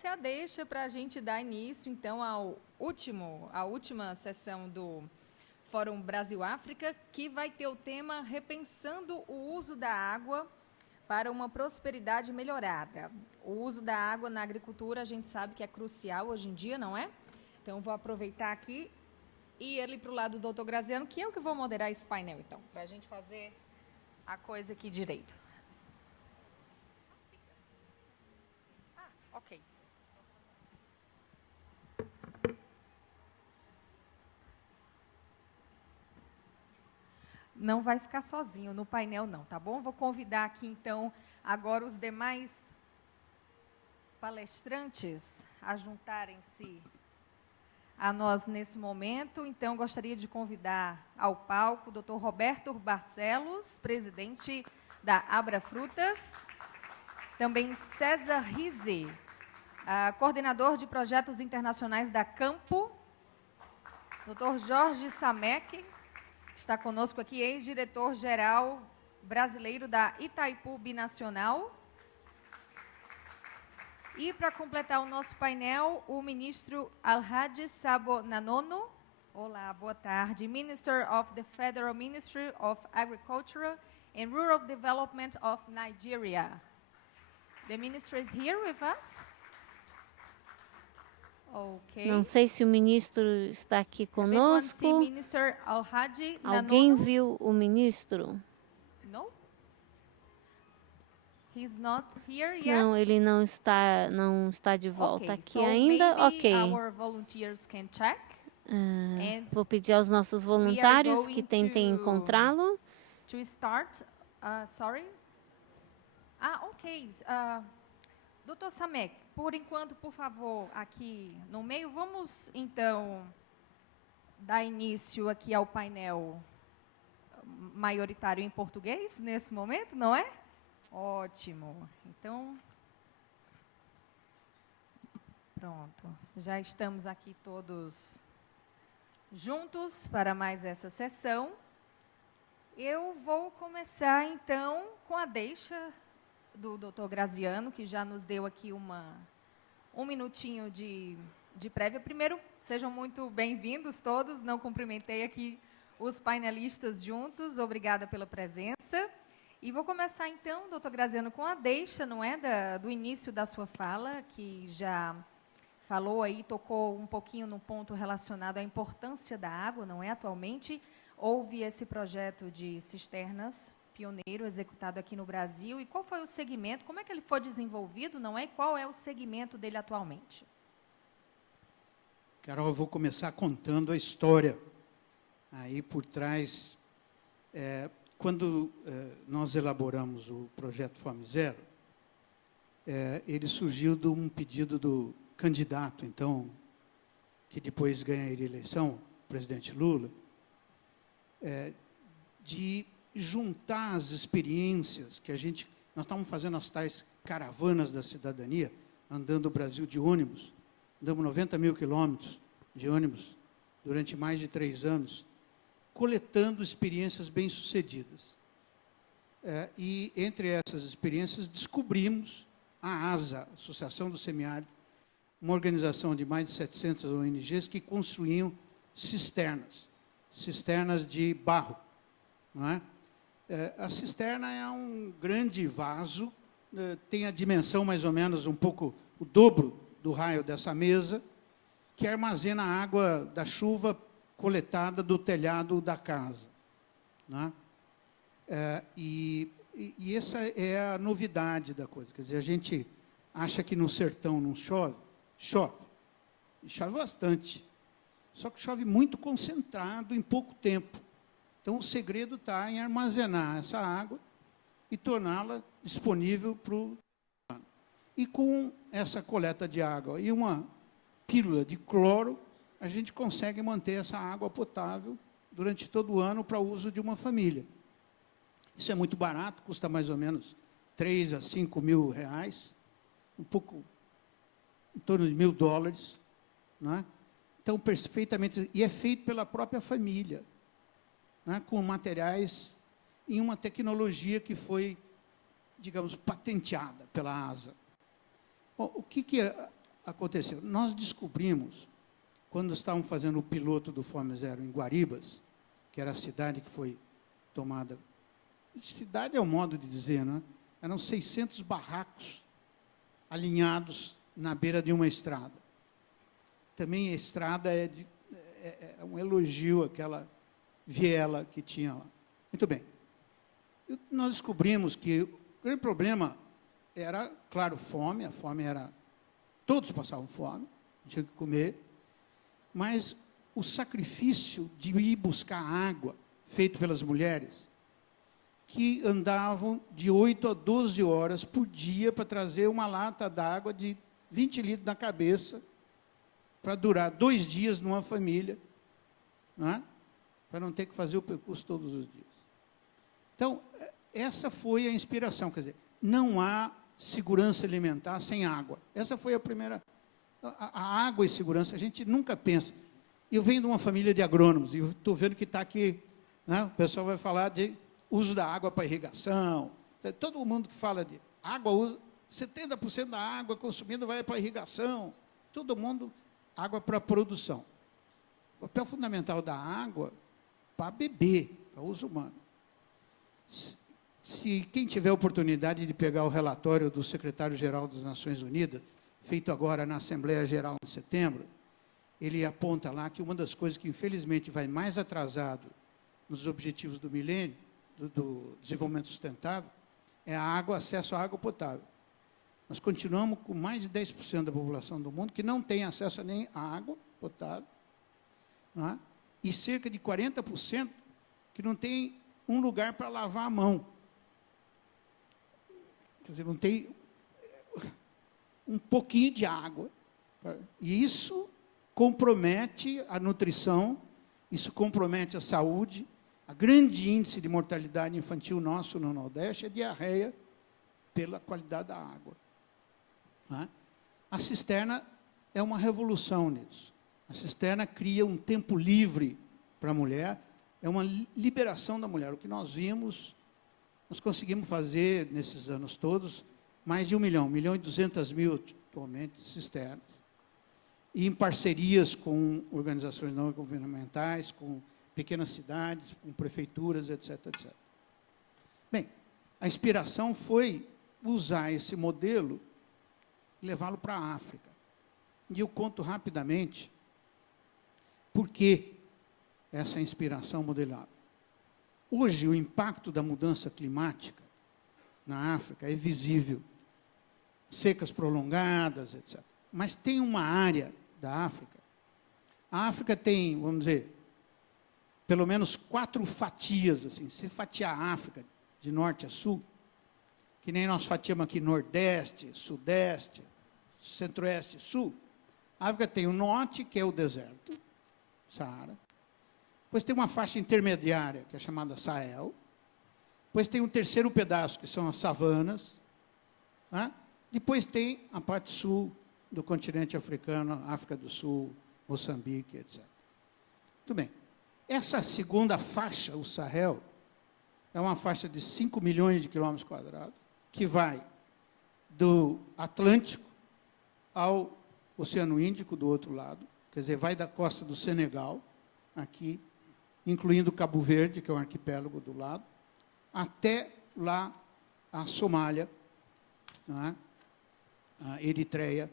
essa é a deixa para a gente dar início, então, à última sessão do Fórum Brasil-África, que vai ter o tema Repensando o Uso da Água para uma Prosperidade Melhorada. O uso da água na agricultura, a gente sabe que é crucial hoje em dia, não é? Então, vou aproveitar aqui e ir ali para o lado do doutor Graziano, que eu que vou moderar esse painel, então, para a gente fazer a coisa aqui direito. Ok. Não vai ficar sozinho no painel, não, tá bom? Vou convidar aqui, então, agora os demais palestrantes a juntarem-se a nós nesse momento. Então, gostaria de convidar ao palco o Dr. Roberto Barcelos, presidente da Abra Frutas, também César Rizzi, coordenador de projetos internacionais da Campo, Dr. Jorge Samek, está conosco aqui, ex-diretor-geral brasileiro da Itaipu Binacional. E, para completar o nosso painel, o ministro Alhaji Sabo Nanono. Olá, boa tarde. Minister of the Federal Ministry of Agriculture and Rural Development of Nigeria. The minister is here with us? Okay. Não sei se o ministro está aqui conosco. Alguém viu o ministro? No? He's not here yet? Não, ele não está de volta aqui so ainda. Ok. Our volunteers can check. Vou pedir aos nossos voluntários que tentem encontrá-lo. To start, sorry. Ok. Dr. Samek, por enquanto, por favor, aqui no meio, vamos, então, dar início aqui ao painel maioritário em português, nesse momento, não é? Ótimo. Então, pronto. Já estamos aqui todos juntos para mais essa sessão. Eu vou começar, então, com a deixa do Dr. Graziano, que já nos deu aqui um minutinho de prévia. Primeiro, sejam muito bem-vindos todos. Não cumprimentei aqui os painelistas juntos. Obrigada pela presença. E vou começar, então, doutor Graziano, com a deixa, não é, do início da sua fala, que já falou aí, tocou um pouquinho no ponto relacionado à importância da água, não é? Atualmente, houve esse projeto de cisternas pioneiro executado aqui no Brasil. E qual foi o segmento, como é que ele foi desenvolvido, não é? E qual é o segmento dele atualmente? Carol, eu vou começar contando a história aí por trás. Quando nós elaboramos o projeto Fome Zero, ele surgiu de um pedido do candidato, então, que depois ganharia a eleição, o presidente Lula, de juntar as experiências que nós estávamos fazendo as tais caravanas da cidadania, andando o Brasil de ônibus, andamos 90 mil quilômetros de ônibus durante mais de 3 anos, coletando experiências bem-sucedidas. E, entre essas experiências, descobrimos a ASA, Associação do Semiárido, uma organização de mais de 700 ONGs que construíam cisternas de barro, não é? A cisterna é um grande vaso, tem a dimensão mais ou menos um pouco o dobro do raio dessa mesa, que armazena a água da chuva coletada do telhado da casa, né? E essa é a novidade da coisa. Quer dizer, a gente acha que no sertão não chove, chove bastante, só que chove muito concentrado em pouco tempo. Então, o segredo está em armazenar essa água e torná-la disponível para o ano. E com essa coleta de água e uma pílula de cloro, a gente consegue manter essa água potável durante todo o ano para uso de uma família. Isso é muito barato, custa mais ou menos 3 a 5 mil reais, um pouco, em torno de $1.000, não é? Então, perfeitamente, e é feito pela própria família, né, com materiais em uma tecnologia que foi, digamos, patenteada pela ASA. Bom, o que aconteceu? Nós descobrimos, quando estavam fazendo o piloto do Fome Zero em Guaribas, que era a cidade que foi tomada, cidade é o modo de dizer, não é? Eram 600 barracos alinhados na beira de uma estrada. Também a estrada é um elogio àquela viela que tinha lá. Muito bem. Nós descobrimos que o grande problema era, claro, fome. A fome era... Todos passavam fome, tinham que comer. Mas o sacrifício de ir buscar água, feito pelas mulheres, que andavam de 8 a 12 horas por dia para trazer uma lata d'água de 20 litros na cabeça, para durar 2 dias numa família, não é? Para não ter que fazer o percurso todos os dias. Então, essa foi a inspiração, quer dizer, não há segurança alimentar sem água. Essa foi a primeira... A água e segurança, a gente nunca pensa. Eu venho de uma família de agrônomos, e eu estou vendo que está aqui, né, o pessoal vai falar de uso da água para irrigação. Todo mundo que fala de água, usa 70% da água consumida vai para irrigação. Todo mundo, água para produção. O papel fundamental da água para beber, para uso humano. Se quem tiver a oportunidade de pegar o relatório do secretário-geral das Nações Unidas, feito agora na Assembleia Geral em setembro, ele aponta lá que uma das coisas que, infelizmente, vai mais atrasado nos objetivos do milênio, do desenvolvimento sustentável, é a água, acesso à água potável. Nós continuamos com mais de 10% da população do mundo que não tem acesso nem à água potável, não é? E cerca de 40% que não tem um lugar para lavar a mão. Quer dizer, não tem um pouquinho de água. E isso compromete a nutrição, isso compromete a saúde. A grande índice de mortalidade infantil nosso no Nordeste é diarreia pela qualidade da água. Não é? A cisterna é uma revolução nisso. A cisterna cria um tempo livre para a mulher, é uma liberação da mulher. O que nós vimos, nós conseguimos fazer, nesses anos todos, mais de 1 milhão, 1.200.000 atualmente cisternas, e em parcerias com organizações não governamentais, com pequenas cidades, com prefeituras, etc., etc. Bem, a inspiração foi usar esse modelo e levá-lo para a África. E eu conto rapidamente por que essa inspiração modelável. Hoje, o impacto da mudança climática na África é visível. Secas prolongadas, etc. Mas tem uma área da África. A África tem, vamos dizer, pelo menos 4 fatias, assim. Se fatiar a África de norte a sul, que nem nós fatiamos aqui nordeste, sudeste, centro-oeste e sul, a África tem o norte, que é o deserto, Saara. Depois tem uma faixa intermediária, que é chamada Sahel. Depois tem um terceiro pedaço, que são as savanas. Né? Depois tem a parte sul do continente africano, África do Sul, Moçambique, etc. Muito bem. Essa segunda faixa, o Sahel, é uma faixa de 5 milhões de quilômetros quadrados, que vai do Atlântico ao Oceano Índico, do outro lado, quer dizer, vai da costa do Senegal, aqui, incluindo Cabo Verde, que é um arquipélago do lado, até lá a Somália, não é? A Eritreia,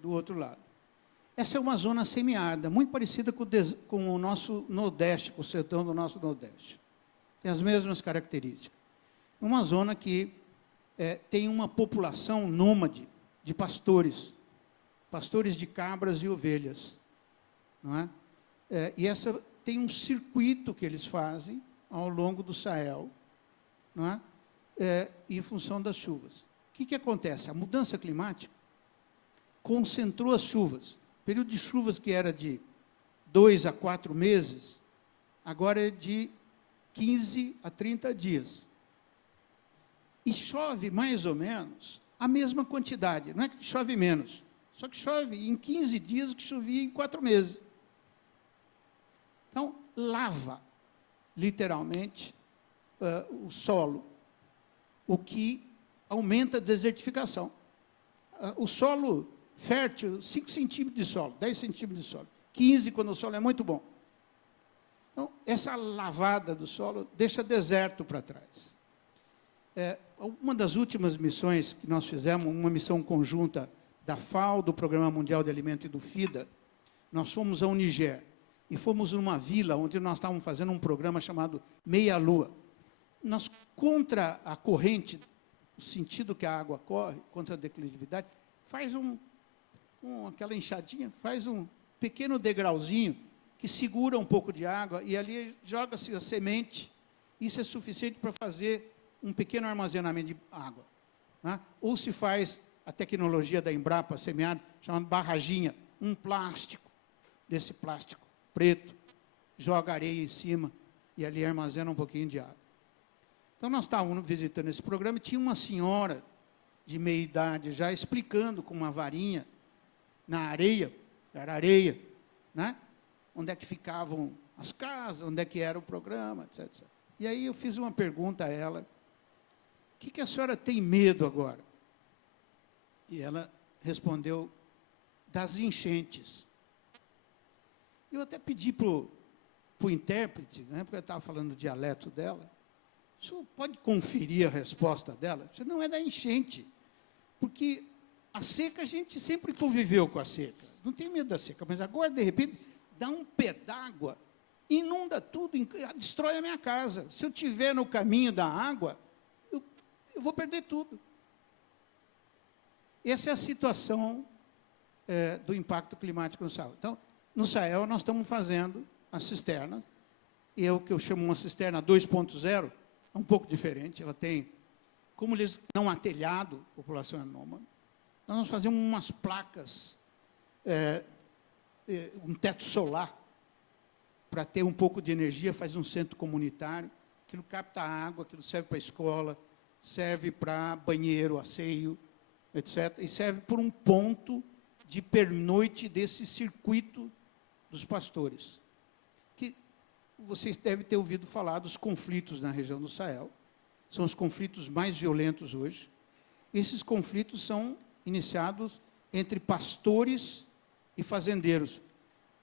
do outro lado. Essa é uma zona semiárida, muito parecida com o nosso Nordeste, com o sertão do nosso Nordeste. Tem as mesmas características. Uma zona que tem uma população nômade de pastores de cabras e ovelhas. Não é? E essa tem um circuito que eles fazem ao longo do Sahel, não é? Em função das chuvas. O que acontece? A mudança climática concentrou as chuvas. O período de chuvas que era de 2 a 4 meses, agora é de 15 a 30 dias. E chove mais ou menos a mesma quantidade. Não é que chove menos, só que chove em 15 dias o que chovia em 4 meses. Então, lava, literalmente, o solo, o que aumenta a desertificação. O solo fértil, 5 centímetros de solo, 10 centímetros de solo, 15 quando o solo é muito bom. Então, essa lavada do solo deixa deserto para trás. Uma das últimas missões que nós fizemos, uma missão conjunta da FAO, do Programa Mundial de Alimento e do FIDA, nós fomos ao Niger e fomos numa vila onde nós estávamos fazendo um programa chamado Meia Lua. Nós, contra a corrente, o sentido que a água corre, contra a declividade, faz aquela enxadinha, faz um pequeno degrauzinho que segura um pouco de água e ali joga-se a semente. Isso é suficiente para fazer um pequeno armazenamento de água. Né? Ou se faz a tecnologia da Embrapa semear, chamada barraginha, um plástico, desse plástico preto, joga areia em cima e ali armazena um pouquinho de água. Então, nós estávamos visitando esse programa e tinha uma senhora de meia idade já explicando com uma varinha na areia, era areia, né? Onde é que ficavam as casas, onde é que era o programa, etc, etc. E aí eu fiz uma pergunta a ela: o que a senhora tem medo agora? E ela respondeu: das enchentes. Eu até pedi para o intérprete, né, porque eu estava falando o dialeto dela, o senhor pode conferir a resposta dela? Isso não é da enchente, porque a seca a gente sempre conviveu com a seca, não tem medo da seca, mas agora, de repente, dá um pé d'água, inunda tudo, destrói a minha casa. Se eu estiver no caminho da água, eu vou perder tudo. Essa é a situação do impacto climático no Sahel. Então, no Sahel, nós estamos fazendo as cisternas, e é o que eu chamo uma cisterna 2.0, é um pouco diferente, ela tem, como eles não há telhado, população é nômade, nós vamos fazer umas placas, um teto solar, para ter um pouco de energia, faz um centro comunitário, aquilo capta água, aquilo serve para a escola, serve para banheiro, asseio, etc. E serve por um ponto de pernoite desse circuito dos pastores. Que vocês devem ter ouvido falar dos conflitos na região do Sahel. São os conflitos mais violentos hoje. Esses conflitos são iniciados entre pastores e fazendeiros.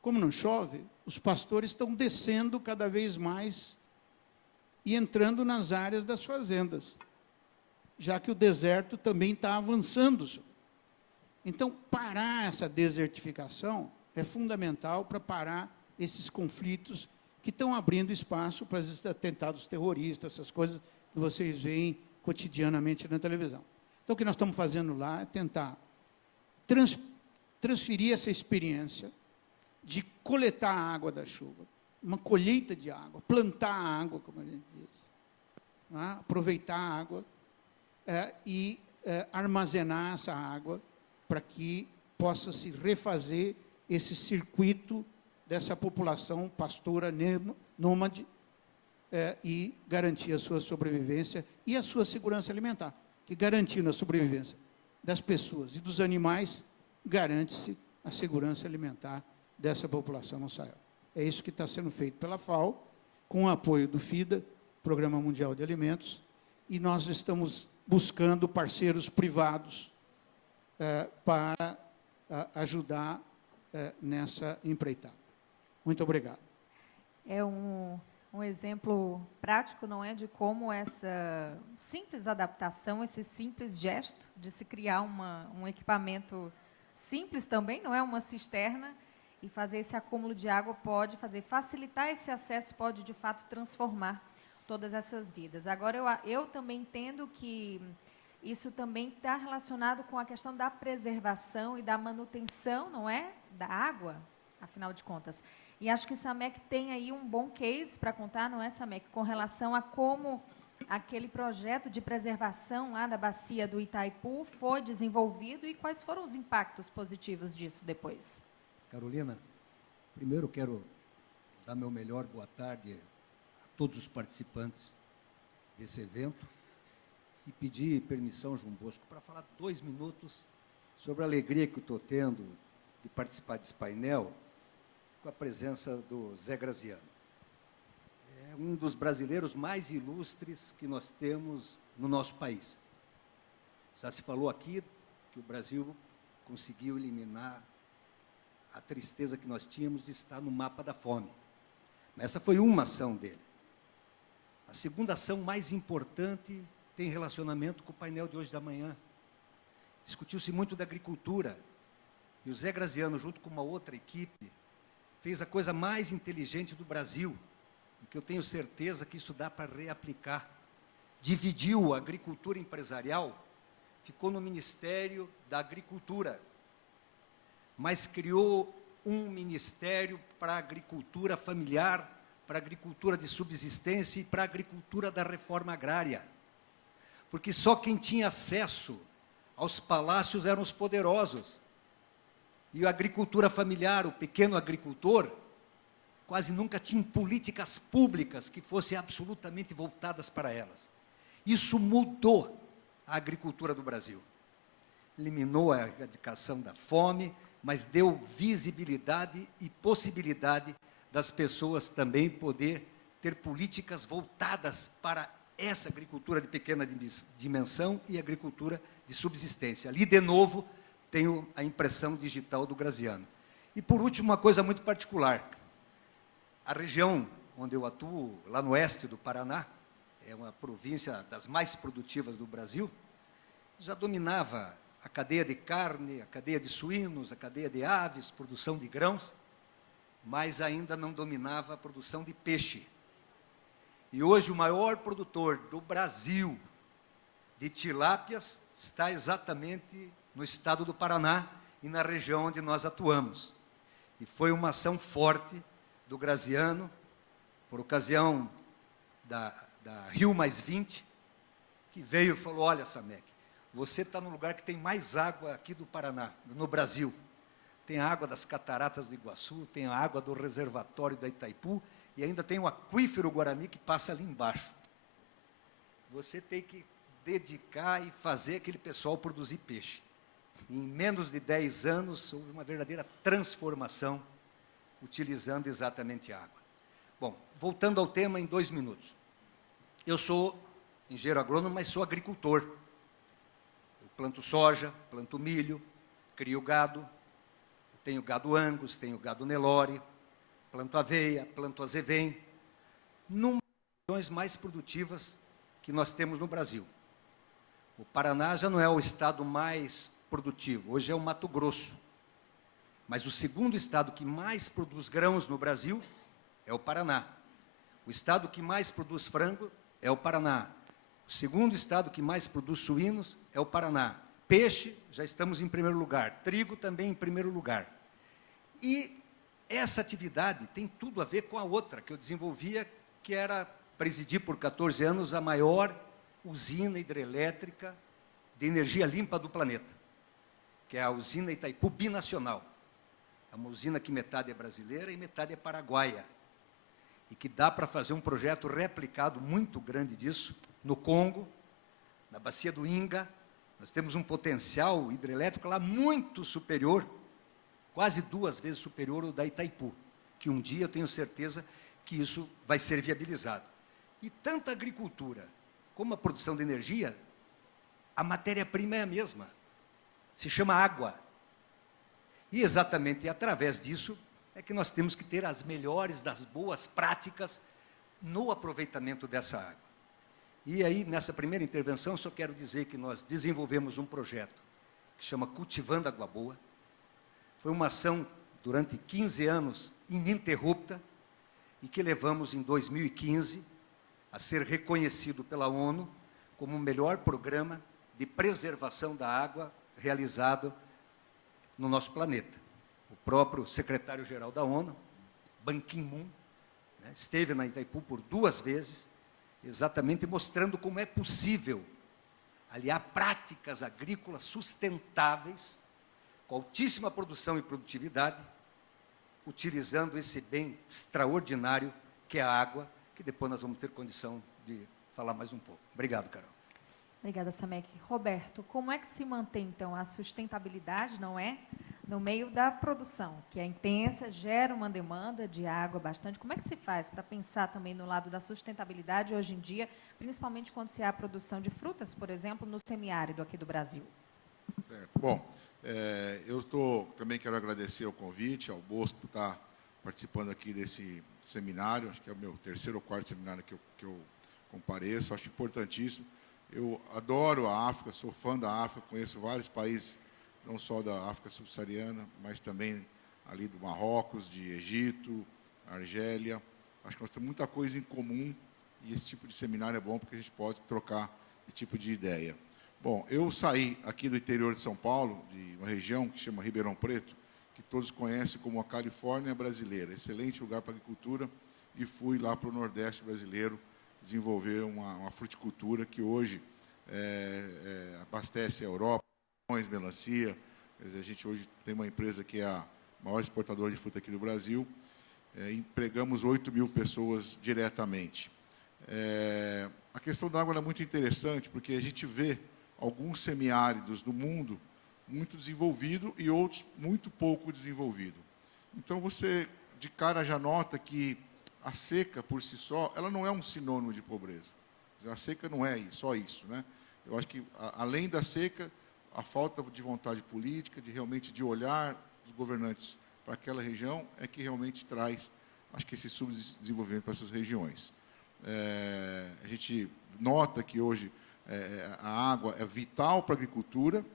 Como não chove, os pastores estão descendo cada vez mais e entrando nas áreas das fazendas, já que o deserto também está avançando. Então, parar essa desertificação é fundamental para parar esses conflitos que estão abrindo espaço para os atentados terroristas, essas coisas que vocês veem cotidianamente na televisão. Então, o que nós estamos fazendo lá é tentar transferir essa experiência de coletar a água da chuva, uma colheita de água, plantar a água, como a gente diz, né? Aproveitar a água e armazenar essa água para que possa se refazer esse circuito dessa população pastora nômade e garantir a sua sobrevivência e a sua segurança alimentar, que garantindo a sobrevivência das pessoas e dos animais, garante-se a segurança alimentar dessa população no Sahel. É isso que está sendo feito pela FAO, com o apoio do FIDA, Programa Mundial de Alimentos, e nós estamos buscando parceiros privados para ajudar nessa empreitada. Muito obrigado. É um exemplo prático, não é, de como essa simples adaptação, esse simples gesto de se criar um equipamento simples também, não é, uma cisterna, e fazer esse acúmulo de água pode facilitar esse acesso, pode, de fato, transformar todas essas vidas. Agora, eu também entendo que isso também está relacionado com a questão da preservação e da manutenção, não é, da água, afinal de contas. E acho que o SAMEC tem aí um bom case para contar, não é, SAMEC, com relação a como aquele projeto de preservação lá da bacia do Itaipu foi desenvolvido e quais foram os impactos positivos disso depois. Carolina, primeiro quero dar meu melhor boa tarde a todos os participantes desse evento e pedir permissão, João Bosco, para falar 2 minutos sobre a alegria que eu estou tendo de participar desse painel com a presença do Zé Graziano. É um dos brasileiros mais ilustres que nós temos no nosso país. Já se falou aqui que o Brasil conseguiu eliminar a tristeza que nós tínhamos de estar no mapa da fome. Essa foi uma ação dele. A segunda ação mais importante tem relacionamento com o painel de hoje da manhã. Discutiu-se muito da agricultura, e o Zé Graziano, junto com uma outra equipe, fez a coisa mais inteligente do Brasil, e que eu tenho certeza que isso dá para reaplicar. Dividiu a agricultura empresarial, ficou no Ministério da Agricultura, mas criou um ministério para a agricultura familiar, para a agricultura de subsistência e para a agricultura da reforma agrária. Porque só quem tinha acesso aos palácios eram os poderosos. E a agricultura familiar, o pequeno agricultor, quase nunca tinha políticas públicas que fossem absolutamente voltadas para elas. Isso mudou a agricultura do Brasil. Eliminou a erradicação da fome, mas deu visibilidade e possibilidade das pessoas também poder ter políticas voltadas para essa agricultura de pequena dimensão e agricultura de subsistência. Ali, de novo, tenho a impressão digital do Graziano. E, por último, uma coisa muito particular. A região onde eu atuo, lá no oeste do Paraná, é uma província das mais produtivas do Brasil, já dominava a cadeia de carne, a cadeia de suínos, a cadeia de aves, produção de grãos, mas ainda não dominava a produção de peixe. E hoje o maior produtor do Brasil de tilápias está exatamente no estado do Paraná e na região onde nós atuamos. E foi uma ação forte do Graziano, por ocasião da Rio Mais 20, que veio e falou: olha, Samek, você está no lugar que tem mais água aqui do Paraná, no Brasil. Tem a água das cataratas do Iguaçu, tem a água do reservatório da Itaipu, e ainda tem o aquífero Guarani que passa ali embaixo. Você tem que dedicar e fazer aquele pessoal produzir peixe. Em menos de 10 anos, houve uma verdadeira transformação, utilizando exatamente a água. Bom, voltando ao tema em 2 minutos. Eu sou engenheiro agrônomo, mas sou agricultor. Eu planto soja, planto milho, crio gado, tenho gado Angus, tenho gado Nelore, planto aveia, planto azevém, numa das regiões mais produtivas que nós temos no Brasil. O Paraná já não é o estado mais produtivo, hoje é o Mato Grosso. Mas o segundo estado que mais produz grãos no Brasil é o Paraná. O estado que mais produz frango é o Paraná. O segundo estado que mais produz suínos é o Paraná. Peixe, já estamos em primeiro lugar. Trigo também em primeiro lugar. E essa atividade tem tudo a ver com a outra que eu desenvolvia, que era presidir por 14 anos a maior usina hidrelétrica de energia limpa do planeta, que é a usina Itaipu Binacional. É uma usina que metade é brasileira e metade é paraguaia, e que dá para fazer um projeto replicado muito grande disso, no Congo, na bacia do Inga. Nós temos um potencial hidrelétrico lá muito superior, quase 2 vezes superior ao da Itaipu, que um dia eu tenho certeza que isso vai ser viabilizado. E tanto a agricultura como a produção de energia, a matéria-prima é a mesma, se chama água. E exatamente através disso é que nós temos que ter as melhores das boas práticas no aproveitamento dessa água. E aí, nessa primeira intervenção, só quero dizer que nós desenvolvemos um projeto que chama Cultivando Água Boa. Foi uma ação durante 15 anos ininterrupta e que levamos em 2015 a ser reconhecido pela ONU como o melhor programa de preservação da água realizado no nosso planeta. O próprio secretário-geral da ONU, Ban Ki-moon, esteve na Itaipu por 2 vezes, exatamente mostrando como é possível aliar práticas agrícolas sustentáveis, com altíssima produção e produtividade, utilizando esse bem extraordinário que é a água, que depois nós vamos ter condição de falar mais um pouco. Obrigado, Carol. Obrigada, Samek. Roberto, como é que se mantém, então, a sustentabilidade, não é? No meio da produção, que é intensa, gera uma demanda de água bastante. Como é que se faz para pensar também no lado da sustentabilidade hoje em dia, principalmente quando se há a produção de frutas, por exemplo, no semiárido aqui do Brasil? Certo. Bom, Também quero agradecer o convite, ao Bosco, por estar participando aqui desse seminário. Acho que é o meu terceiro ou quarto seminário que eu compareço. Acho importantíssimo. Eu adoro a África, sou fã da África, conheço vários países, não só da África subsaariana, mas também ali do Marrocos, de Egito, Argélia. Acho que nós temos muita coisa em comum e esse tipo de seminário é bom porque a gente pode trocar esse tipo de ideia. Bom, eu saí aqui do interior de São Paulo, de uma região que chama Ribeirão Preto, que todos conhecem como a Califórnia brasileira, excelente lugar para agricultura, e fui lá para o Nordeste brasileiro desenvolver uma fruticultura que hoje abastece a Europa, melancia. Quer dizer, a gente hoje tem uma empresa que é a maior exportadora de fruta aqui do Brasil, empregamos 8.000 pessoas diretamente. A questão da água é muito interessante, porque a gente vê alguns semiáridos do mundo muito desenvolvido e outros muito pouco desenvolvido. Então, você, de cara, já nota que a seca, por si só, ela não é um sinônimo de pobreza. A seca não é só isso, né? Eu acho que, além da seca, a falta de vontade política, de olhar dos governantes para aquela região, é que realmente traz, acho que, esse subdesenvolvimento para essas regiões. A gente nota que hoje a água é vital para a agricultura,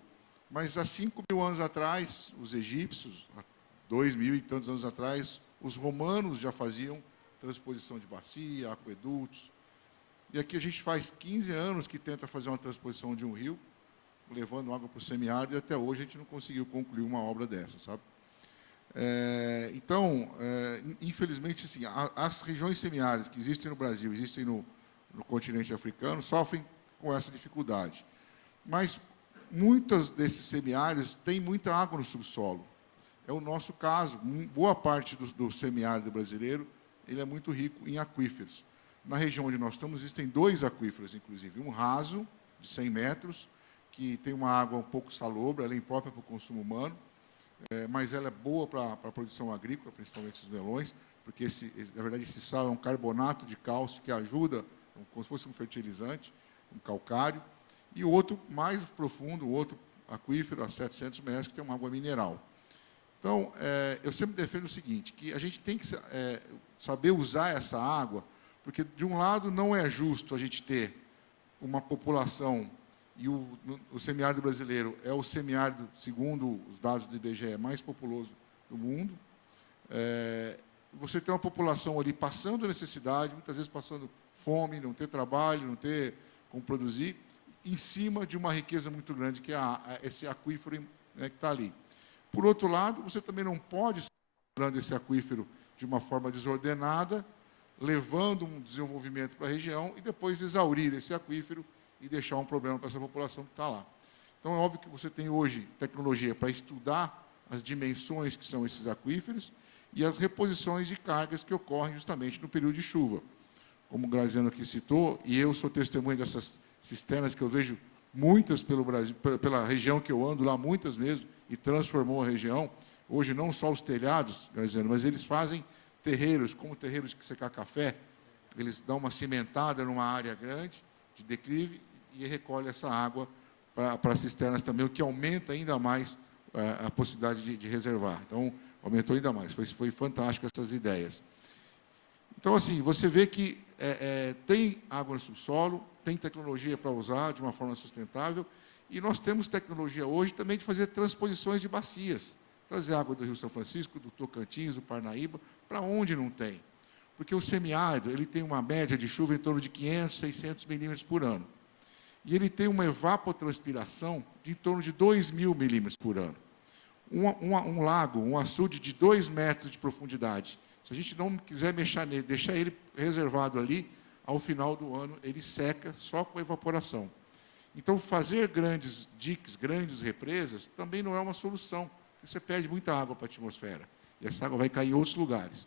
mas há 5.000 anos atrás, os egípcios, há 2.000 e tantos anos atrás, os romanos já faziam transposição de bacia, aquedutos. E aqui a gente faz 15 anos que tenta fazer uma transposição de um rio, levando água para o semiárido, e até hoje a gente não conseguiu concluir uma obra dessa, sabe? Infelizmente, assim, as regiões semiáridas que existem no Brasil, existem no continente africano, sofrem com essa dificuldade. Mas muitos desses semiáridos têm muita água no subsolo. É o nosso caso. Boa parte do semiárido brasileiro ele é muito rico em aquíferos. Na região onde nós estamos, existem 2 aquíferos, inclusive. Um raso, de 100 metros, que tem uma água um pouco salobra, ela é imprópria para o consumo humano, mas ela é boa para a produção agrícola, principalmente os melões, porque, na verdade, esse sal é um carbonato de cálcio que ajuda, como se fosse um fertilizante, um calcário. E o outro, mais profundo, o outro aquífero, a 700 metros, que tem uma água mineral. Então, eu sempre defendo o seguinte, que a gente tem que saber usar essa água, porque, de um lado, não é justo a gente ter uma população, e o semiárido brasileiro é o semiárido, segundo os dados do IBGE, mais populoso do mundo. Você tem uma população ali passando necessidade, muitas vezes passando fome, não ter trabalho, não ter como produzir, em cima de uma riqueza muito grande, que é esse aquífero, né, que está ali. Por outro lado, você também não pode estar explorando esse aquífero de uma forma desordenada, levando um desenvolvimento para a região e depois exaurir esse aquífero e deixar um problema para essa população que está lá. Então, é óbvio que você tem hoje tecnologia para estudar as dimensões que são esses aquíferos e as reposições de cargas que ocorrem justamente no período de chuva. Como o Graziano aqui citou, e eu sou testemunha dessas cisternas que eu vejo muitas pelo Brasil, pela região que eu ando lá, muitas mesmo, e transformou a região. Hoje, não só os telhados, Graziano, mas eles fazem terreiros, como terreiros de secar café, eles dão uma cimentada numa área grande, de declive, e recolhem essa água para cisternas também, o que aumenta ainda mais a possibilidade de reservar. Então, aumentou ainda mais. Foi fantástico essas ideias. Então, assim, você vê que tem água no subsolo, tem tecnologia para usar de uma forma sustentável, e nós temos tecnologia hoje também de fazer transposições de bacias, trazer água do Rio São Francisco, do Tocantins, do Parnaíba, para onde não tem. Porque o semiárido ele tem uma média de chuva em torno de 500, 600 milímetros por ano. E ele tem uma evapotranspiração de em torno de 2.000 milímetros por ano. Um lago, um açude de 2 metros de profundidade, se a gente não quiser mexer nele, deixar ele reservado ali, ao final do ano ele seca só com a evaporação. Então, fazer grandes diques, grandes represas, também não é uma solução, porque você perde muita água para a atmosfera, e essa água vai cair em outros lugares.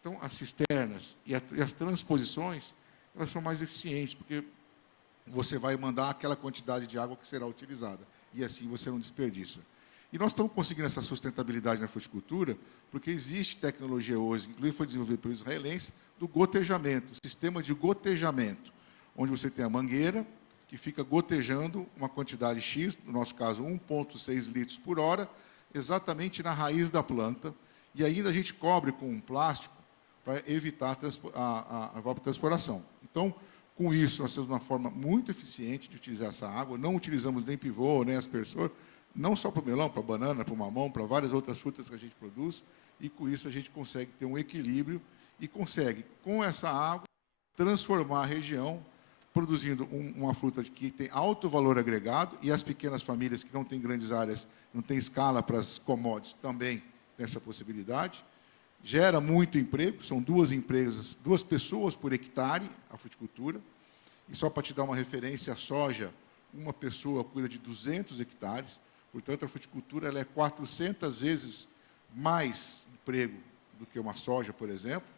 Então, as cisternas e as transposições, elas são mais eficientes, porque você vai mandar aquela quantidade de água que será utilizada, e assim você não desperdiça. E nós estamos conseguindo essa sustentabilidade na fruticultura, porque existe tecnologia hoje, inclusive foi desenvolvida pelos israelenses, do gotejamento, o sistema de gotejamento, onde você tem a mangueira, que fica gotejando uma quantidade X, no nosso caso 1,6 litros por hora, exatamente na raiz da planta, e ainda a gente cobre com um plástico para evitar a evapotranspiração. Então, com isso, nós temos uma forma muito eficiente de utilizar essa água, não utilizamos nem pivô, nem aspersor, não só para o melão, para a banana, para o mamão, para várias outras frutas que a gente produz, e com isso a gente consegue ter um equilíbrio e consegue, com essa água, transformar a região, produzindo uma fruta que tem alto valor agregado, e as pequenas famílias que não têm grandes áreas, não têm escala para as commodities, também tem essa possibilidade. Gera muito emprego, são 2 pessoas por hectare, a fruticultura. E só para te dar uma referência, a soja, uma pessoa cuida de 200 hectares, portanto, a fruticultura ela é 400 vezes mais emprego do que uma soja, por exemplo,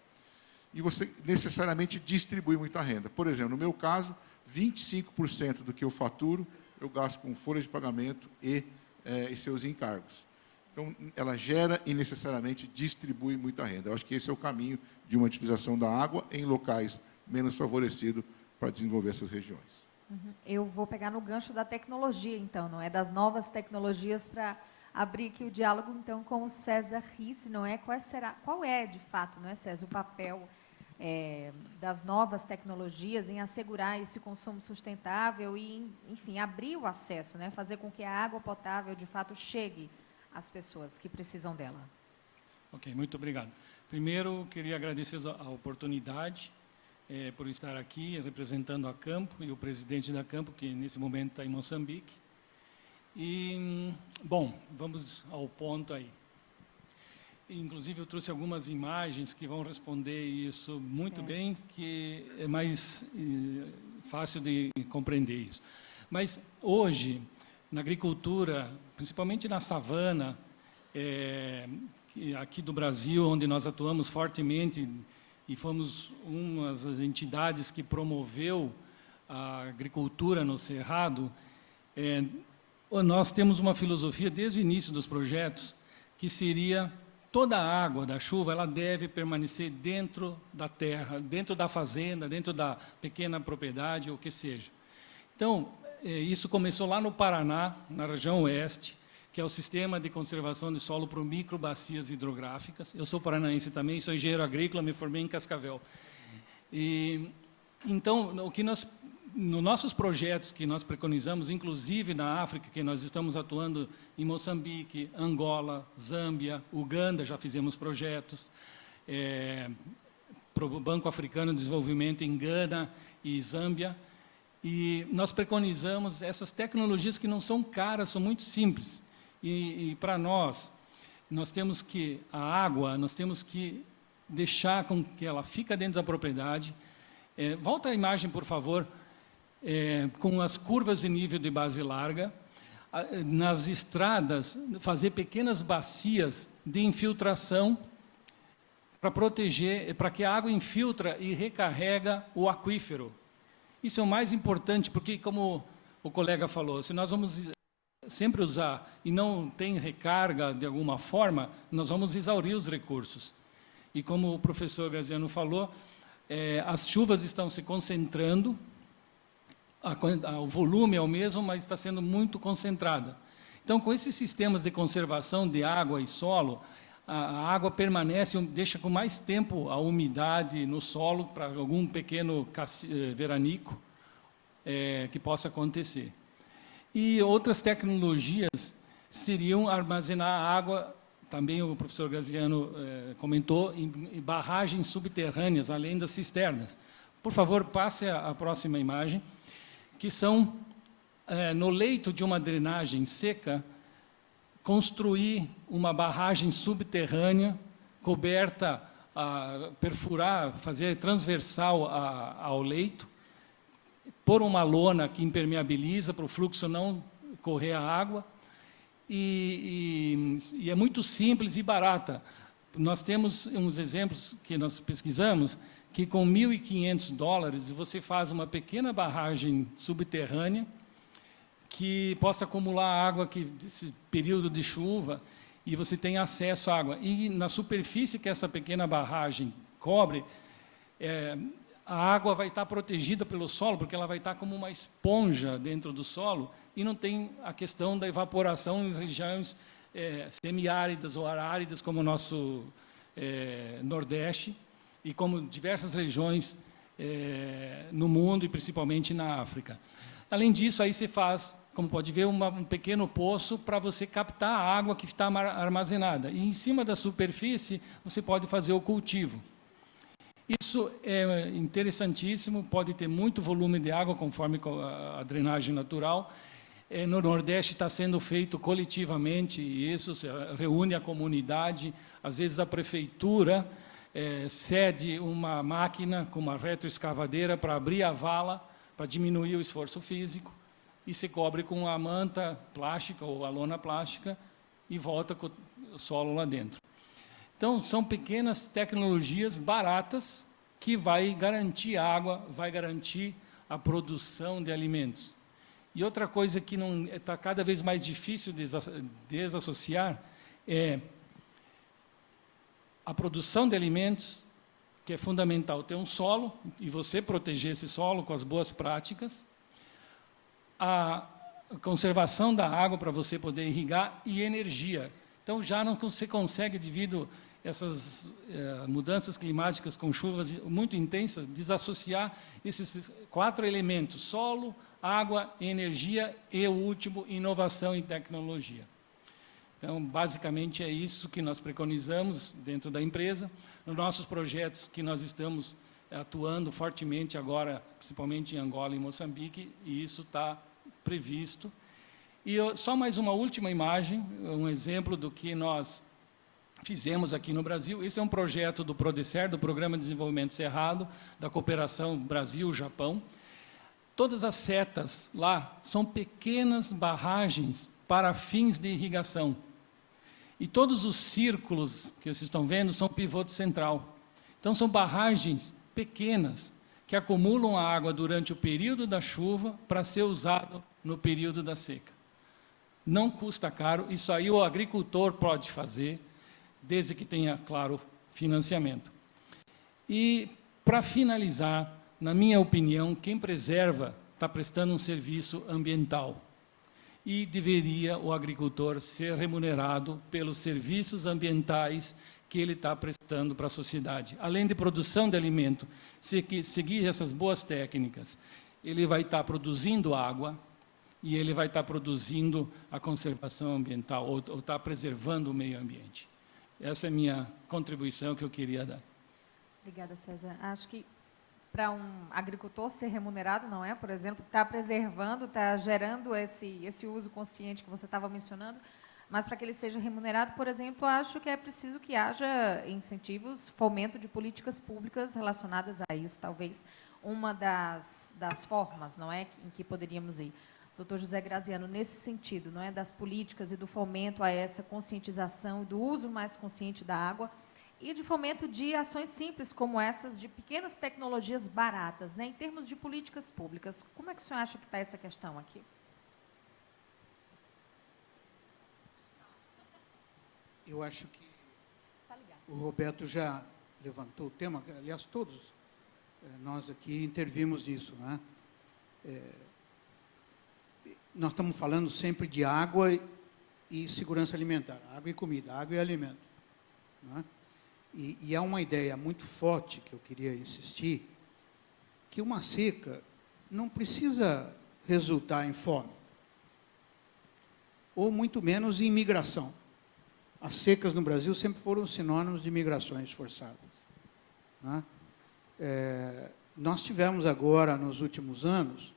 e você necessariamente distribui muita renda. Por exemplo, no meu caso, 25% do que eu faturo, eu gasto com folha de pagamento e seus encargos. Então, ela gera e necessariamente distribui muita renda. Eu acho que esse é o caminho de uma utilização da água em locais menos favorecidos para desenvolver essas regiões. Eu vou pegar no gancho da tecnologia, então, não é? Das novas tecnologias, para abrir aqui o diálogo, então, com o César Risse, não é? Qual é, de fato, não é, César, o papel das novas tecnologias em assegurar esse consumo sustentável e, enfim, abrir o acesso, né? Fazer com que a água potável, de fato, chegue às pessoas que precisam dela. Ok, muito obrigado. Primeiro, queria agradecer a oportunidade por estar aqui representando a Campo e o presidente da Campo, que nesse momento está em Moçambique. E, bom, vamos ao ponto aí. Inclusive, eu trouxe algumas imagens que vão responder isso muito bem, que é mais fácil de compreender isso. Mas, hoje, na agricultura, principalmente na savana, aqui do Brasil, onde nós atuamos fortemente, e fomos uma das entidades que promoveu a agricultura no Cerrado, nós temos uma filosofia, desde o início dos projetos, que seria toda a água da chuva ela deve permanecer dentro da terra, dentro da fazenda, dentro da pequena propriedade, ou o que seja. Então, isso começou lá no Paraná, na região oeste, que é o Sistema de Conservação de Solo por Microbacias Hidrográficas. Eu sou paranaense também, sou engenheiro agrícola, me formei em Cascavel. Então, nos nossos projetos que nós preconizamos, inclusive na África, que nós estamos atuando em Moçambique, Angola, Zâmbia, Uganda, já fizemos projetos, para o Banco Africano de Desenvolvimento em Gana e Zâmbia, e nós preconizamos essas tecnologias que não são caras, são muito simples. E para nós temos que, a água, nós temos que deixar com que ela fique dentro da propriedade. Volta a imagem, por favor, com as curvas de nível de base larga, nas estradas, fazer pequenas bacias de infiltração para proteger, para que a água infiltra e recarrega o aquífero. Isso é o mais importante, porque, como o colega falou, se nós vamos sempre usar e não tem recarga de alguma forma, nós vamos exaurir os recursos. E como o professor Graziano falou, as chuvas estão se concentrando, o volume é o mesmo, mas está sendo muito concentrada. Então, com esses sistemas de conservação de água e solo, a água permanece, deixa com mais tempo a umidade no solo para algum pequeno veranico que possa acontecer. E outras tecnologias seriam armazenar água, também o professor Graziano comentou, em barragens subterrâneas, além das cisternas. Por favor, passe a próxima imagem, que são, no leito de uma drenagem seca, construir uma barragem subterrânea, coberta, perfurar, fazer transversal ao leito, pôr uma lona que impermeabiliza para o fluxo não correr a água, e é muito simples e barata. Nós temos uns exemplos que nós pesquisamos, que com $1.500 você faz uma pequena barragem subterrânea que possa acumular água nesse período de chuva, e você tem acesso à água. E na superfície que essa pequena barragem cobre, a água vai estar protegida pelo solo, porque ela vai estar como uma esponja dentro do solo, e não tem a questão da evaporação em regiões semiáridas ou aráridas, como o nosso Nordeste, e como diversas regiões no mundo, e principalmente na África. Além disso, aí você faz, como pode ver, um pequeno poço para você captar a água que está armazenada. E em cima da superfície, você pode fazer o cultivo. Isso é interessantíssimo, pode ter muito volume de água, conforme a drenagem natural. No Nordeste está sendo feito coletivamente isso, reúne a comunidade, às vezes a prefeitura cede uma máquina com uma retroescavadeira para abrir a vala, para diminuir o esforço físico, e se cobre com a manta plástica ou a lona plástica e volta com o solo lá dentro. Então, são pequenas tecnologias baratas que vai garantir água, vai garantir a produção de alimentos. E outra coisa que está cada vez mais difícil de desassociar é a produção de alimentos, que é fundamental ter um solo, e você proteger esse solo com as boas práticas, a conservação da água para você poder irrigar e energia. Então, já não se consegue, devido a essas mudanças climáticas com chuvas muito intensas, desassociar esses 4 elementos: solo, água, energia e, o último, inovação e tecnologia. Então, basicamente, é isso que nós preconizamos dentro da empresa. Nos nossos projetos que nós estamos atuando fortemente agora, principalmente em Angola e Moçambique, e isso está previsto. E só mais uma última imagem, um exemplo do que nós fizemos aqui no Brasil. Esse é um projeto do PRODECER, do Programa de Desenvolvimento Cerrado, da Cooperação Brasil-Japão. Todas as setas lá são pequenas barragens para fins de irrigação. E todos os círculos que vocês estão vendo são pivote central. Então, são barragens pequenas que acumulam a água durante o período da chuva para ser usado no período da seca. Não custa caro, isso aí o agricultor pode fazer, desde que tenha, claro, financiamento. E, para finalizar, na minha opinião, quem preserva está prestando um serviço ambiental. E deveria o agricultor ser remunerado pelos serviços ambientais que ele está prestando para a sociedade. Além de produção de alimento, se seguir essas boas técnicas, ele vai estar produzindo água e ele vai estar produzindo a conservação ambiental, ou estar preservando o meio ambiente. Essa é a minha contribuição que eu queria dar. Obrigada, César. Acho que para um agricultor ser remunerado, não é? Por exemplo, está preservando, está gerando esse uso consciente que você estava mencionando, mas para que ele seja remunerado, por exemplo, acho que é preciso que haja incentivos, fomento de políticas públicas relacionadas a isso, talvez uma das formas, não é, em que poderíamos ir. Doutor José Graziano, nesse sentido, não é, das políticas e do fomento a essa conscientização e do uso mais consciente da água, e de fomento de ações simples como essas, de pequenas tecnologias baratas, né, em termos de políticas públicas. Como é que o senhor acha que está essa questão aqui? Eu acho que o Roberto já levantou o tema, aliás, todos nós aqui intervimos nisso, né? Nós estamos falando sempre de água e segurança alimentar, água e comida, água e alimento, né? E há uma ideia muito forte que eu queria insistir, que uma seca não precisa resultar em fome, ou muito menos em migração. As secas no Brasil sempre foram sinônimos de migrações forçadas, né? Nós tivemos agora, nos últimos anos,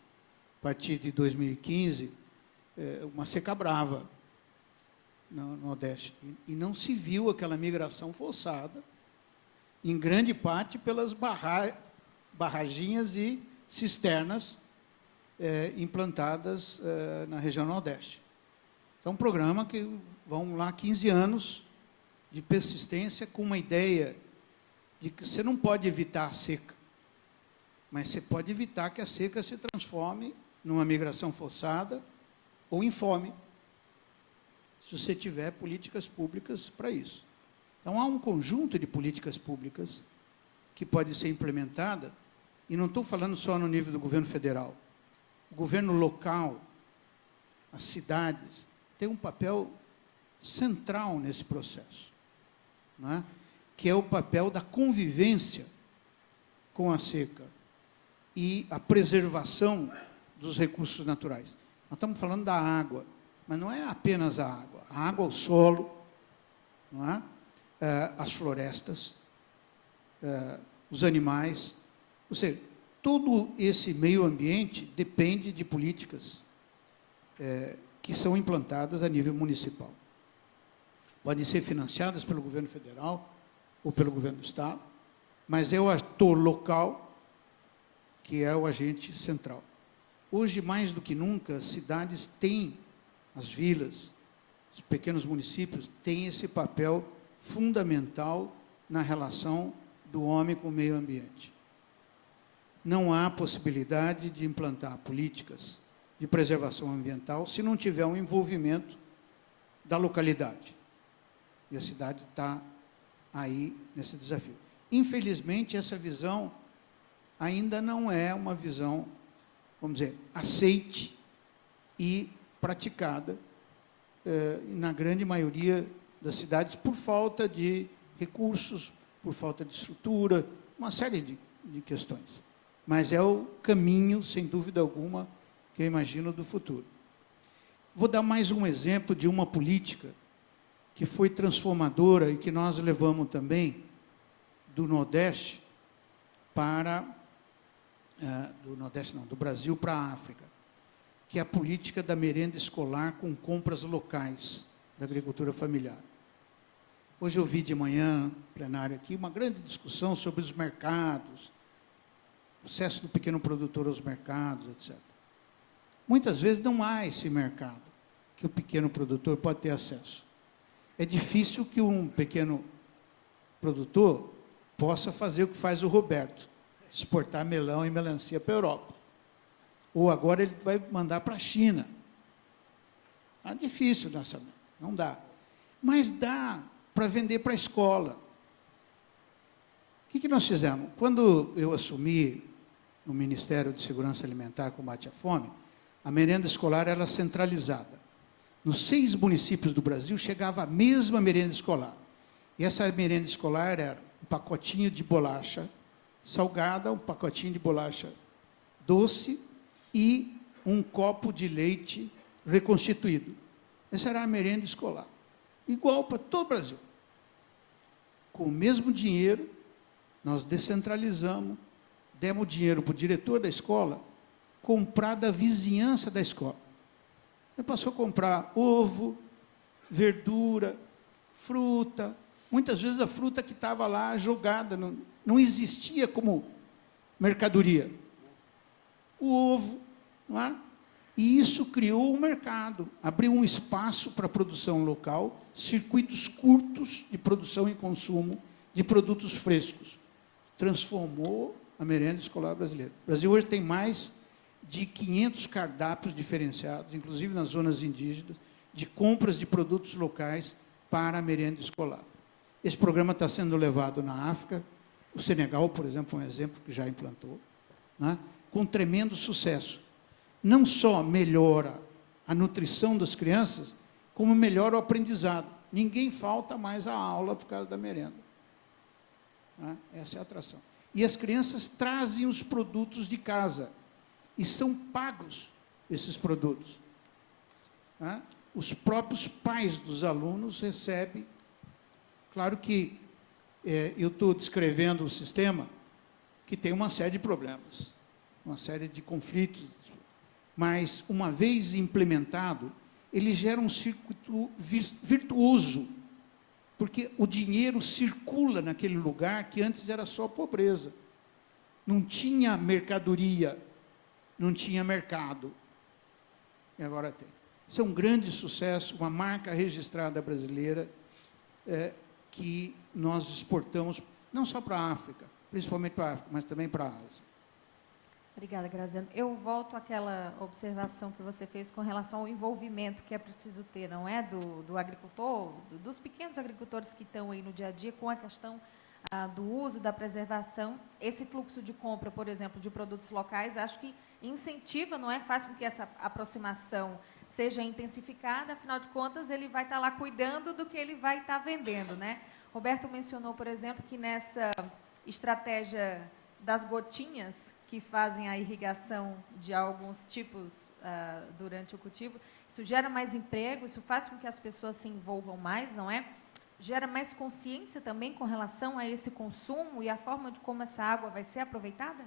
a partir de 2015, uma seca brava no Nordeste. E não se viu aquela migração forçada, em grande parte pelas barraginhas e cisternas implantadas na região Nordeste. É um programa que vão lá 15 anos de persistência com uma ideia de que você não pode evitar a seca, mas você pode evitar que a seca se transforme numa migração forçada ou em fome, se você tiver políticas públicas para isso. Então, há um conjunto de políticas públicas que pode ser implementada e não estou falando só no nível do governo federal, o governo local, as cidades, têm um papel central nesse processo, não é? Que é o papel da convivência com a seca e a preservação dos recursos naturais. Nós estamos falando da água, mas não é apenas a água, o solo, não é? As florestas, os animais, ou seja, todo esse meio ambiente depende de políticas que são implantadas a nível municipal. Podem ser financiadas pelo governo federal ou pelo governo do estado, mas é o ator local que é o agente central. Hoje, mais do que nunca, as cidades têm, as vilas, os pequenos municípios, têm esse papel fundamental na relação do homem com o meio ambiente. Não há possibilidade de implantar políticas de preservação ambiental se não tiver um envolvimento da localidade. E a cidade está aí nesse desafio. Infelizmente, essa visão ainda não é uma visão, vamos dizer, aceite e praticada na grande maioria das cidades por falta de recursos, por falta de estrutura, uma série de questões. Mas é o caminho, sem dúvida alguma, que eu imagino do futuro. Vou dar mais um exemplo de uma política que foi transformadora e que nós levamos também do Nordeste para... do Nordeste não, do Brasil para a África, que é a política da merenda escolar com compras locais da agricultura familiar. Hoje eu vi de manhã, plenário aqui, uma grande discussão sobre os mercados, o acesso do pequeno produtor aos mercados, etc. Muitas vezes não há esse mercado que o pequeno produtor pode ter acesso. É difícil que um pequeno produtor possa fazer o que faz o Roberto, exportar melão e melancia para a Europa. Ou agora ele vai mandar para a China. É difícil, não dá. Mas dá para vender para a escola. O que nós fizemos? Quando eu assumi no Ministério de Segurança Alimentar e Combate à Fome, a merenda escolar era centralizada. Nos 6 municípios do Brasil chegava a mesma merenda escolar. E essa merenda escolar era um pacotinho de bolacha salgada, um pacotinho de bolacha doce e um copo de leite reconstituído. Essa era a merenda escolar. Igual para todo o Brasil. Com o mesmo dinheiro, nós descentralizamos, demos dinheiro para o diretor da escola comprar da vizinhança da escola. Ele passou a comprar ovo, verdura, fruta. Muitas vezes a fruta que estava lá jogada, não existia como mercadoria. O ovo, não é? E isso criou um mercado, abriu um espaço para a produção local, circuitos curtos de produção e consumo de produtos frescos. Transformou a merenda escolar brasileira. O Brasil hoje tem mais de 500 cardápios diferenciados, inclusive nas zonas indígenas, de compras de produtos locais para a merenda escolar. Esse programa está sendo levado na África, o Senegal, por exemplo, é um exemplo que já implantou, né, com tremendo sucesso. Não só melhora a nutrição das crianças, como melhora o aprendizado. Ninguém falta mais à aula por causa da merenda. Né? Essa é a atração. E as crianças trazem os produtos de casa, e são pagos esses produtos. Né? Os próprios pais dos alunos recebem. Claro que eu estou descrevendo um sistema que tem uma série de problemas, uma série de conflitos, mas, uma vez implementado, ele gera um circuito virtuoso, porque o dinheiro circula naquele lugar que antes era só pobreza. Não tinha mercadoria, não tinha mercado. E agora tem. Isso é um grande sucesso, uma marca registrada brasileira, que nós exportamos, não só para a África, principalmente para a África, mas também para a Ásia. Obrigada, Graziano. Eu volto àquela observação que você fez com relação ao envolvimento que é preciso ter, não é? Do agricultor, dos pequenos agricultores que estão aí no dia a dia com a questão do uso, da preservação. Esse fluxo de compra, por exemplo, de produtos locais, acho que incentiva, não é? Faz com que essa aproximação seja intensificada, afinal de contas, ele vai estar lá cuidando do que ele vai estar vendendo, né? Roberto mencionou, por exemplo, que nessa estratégia das gotinhas que fazem a irrigação de alguns tipos durante o cultivo, isso gera mais emprego, isso faz com que as pessoas se envolvam mais, não é? Gera mais consciência também com relação a esse consumo e a forma de como essa água vai ser aproveitada?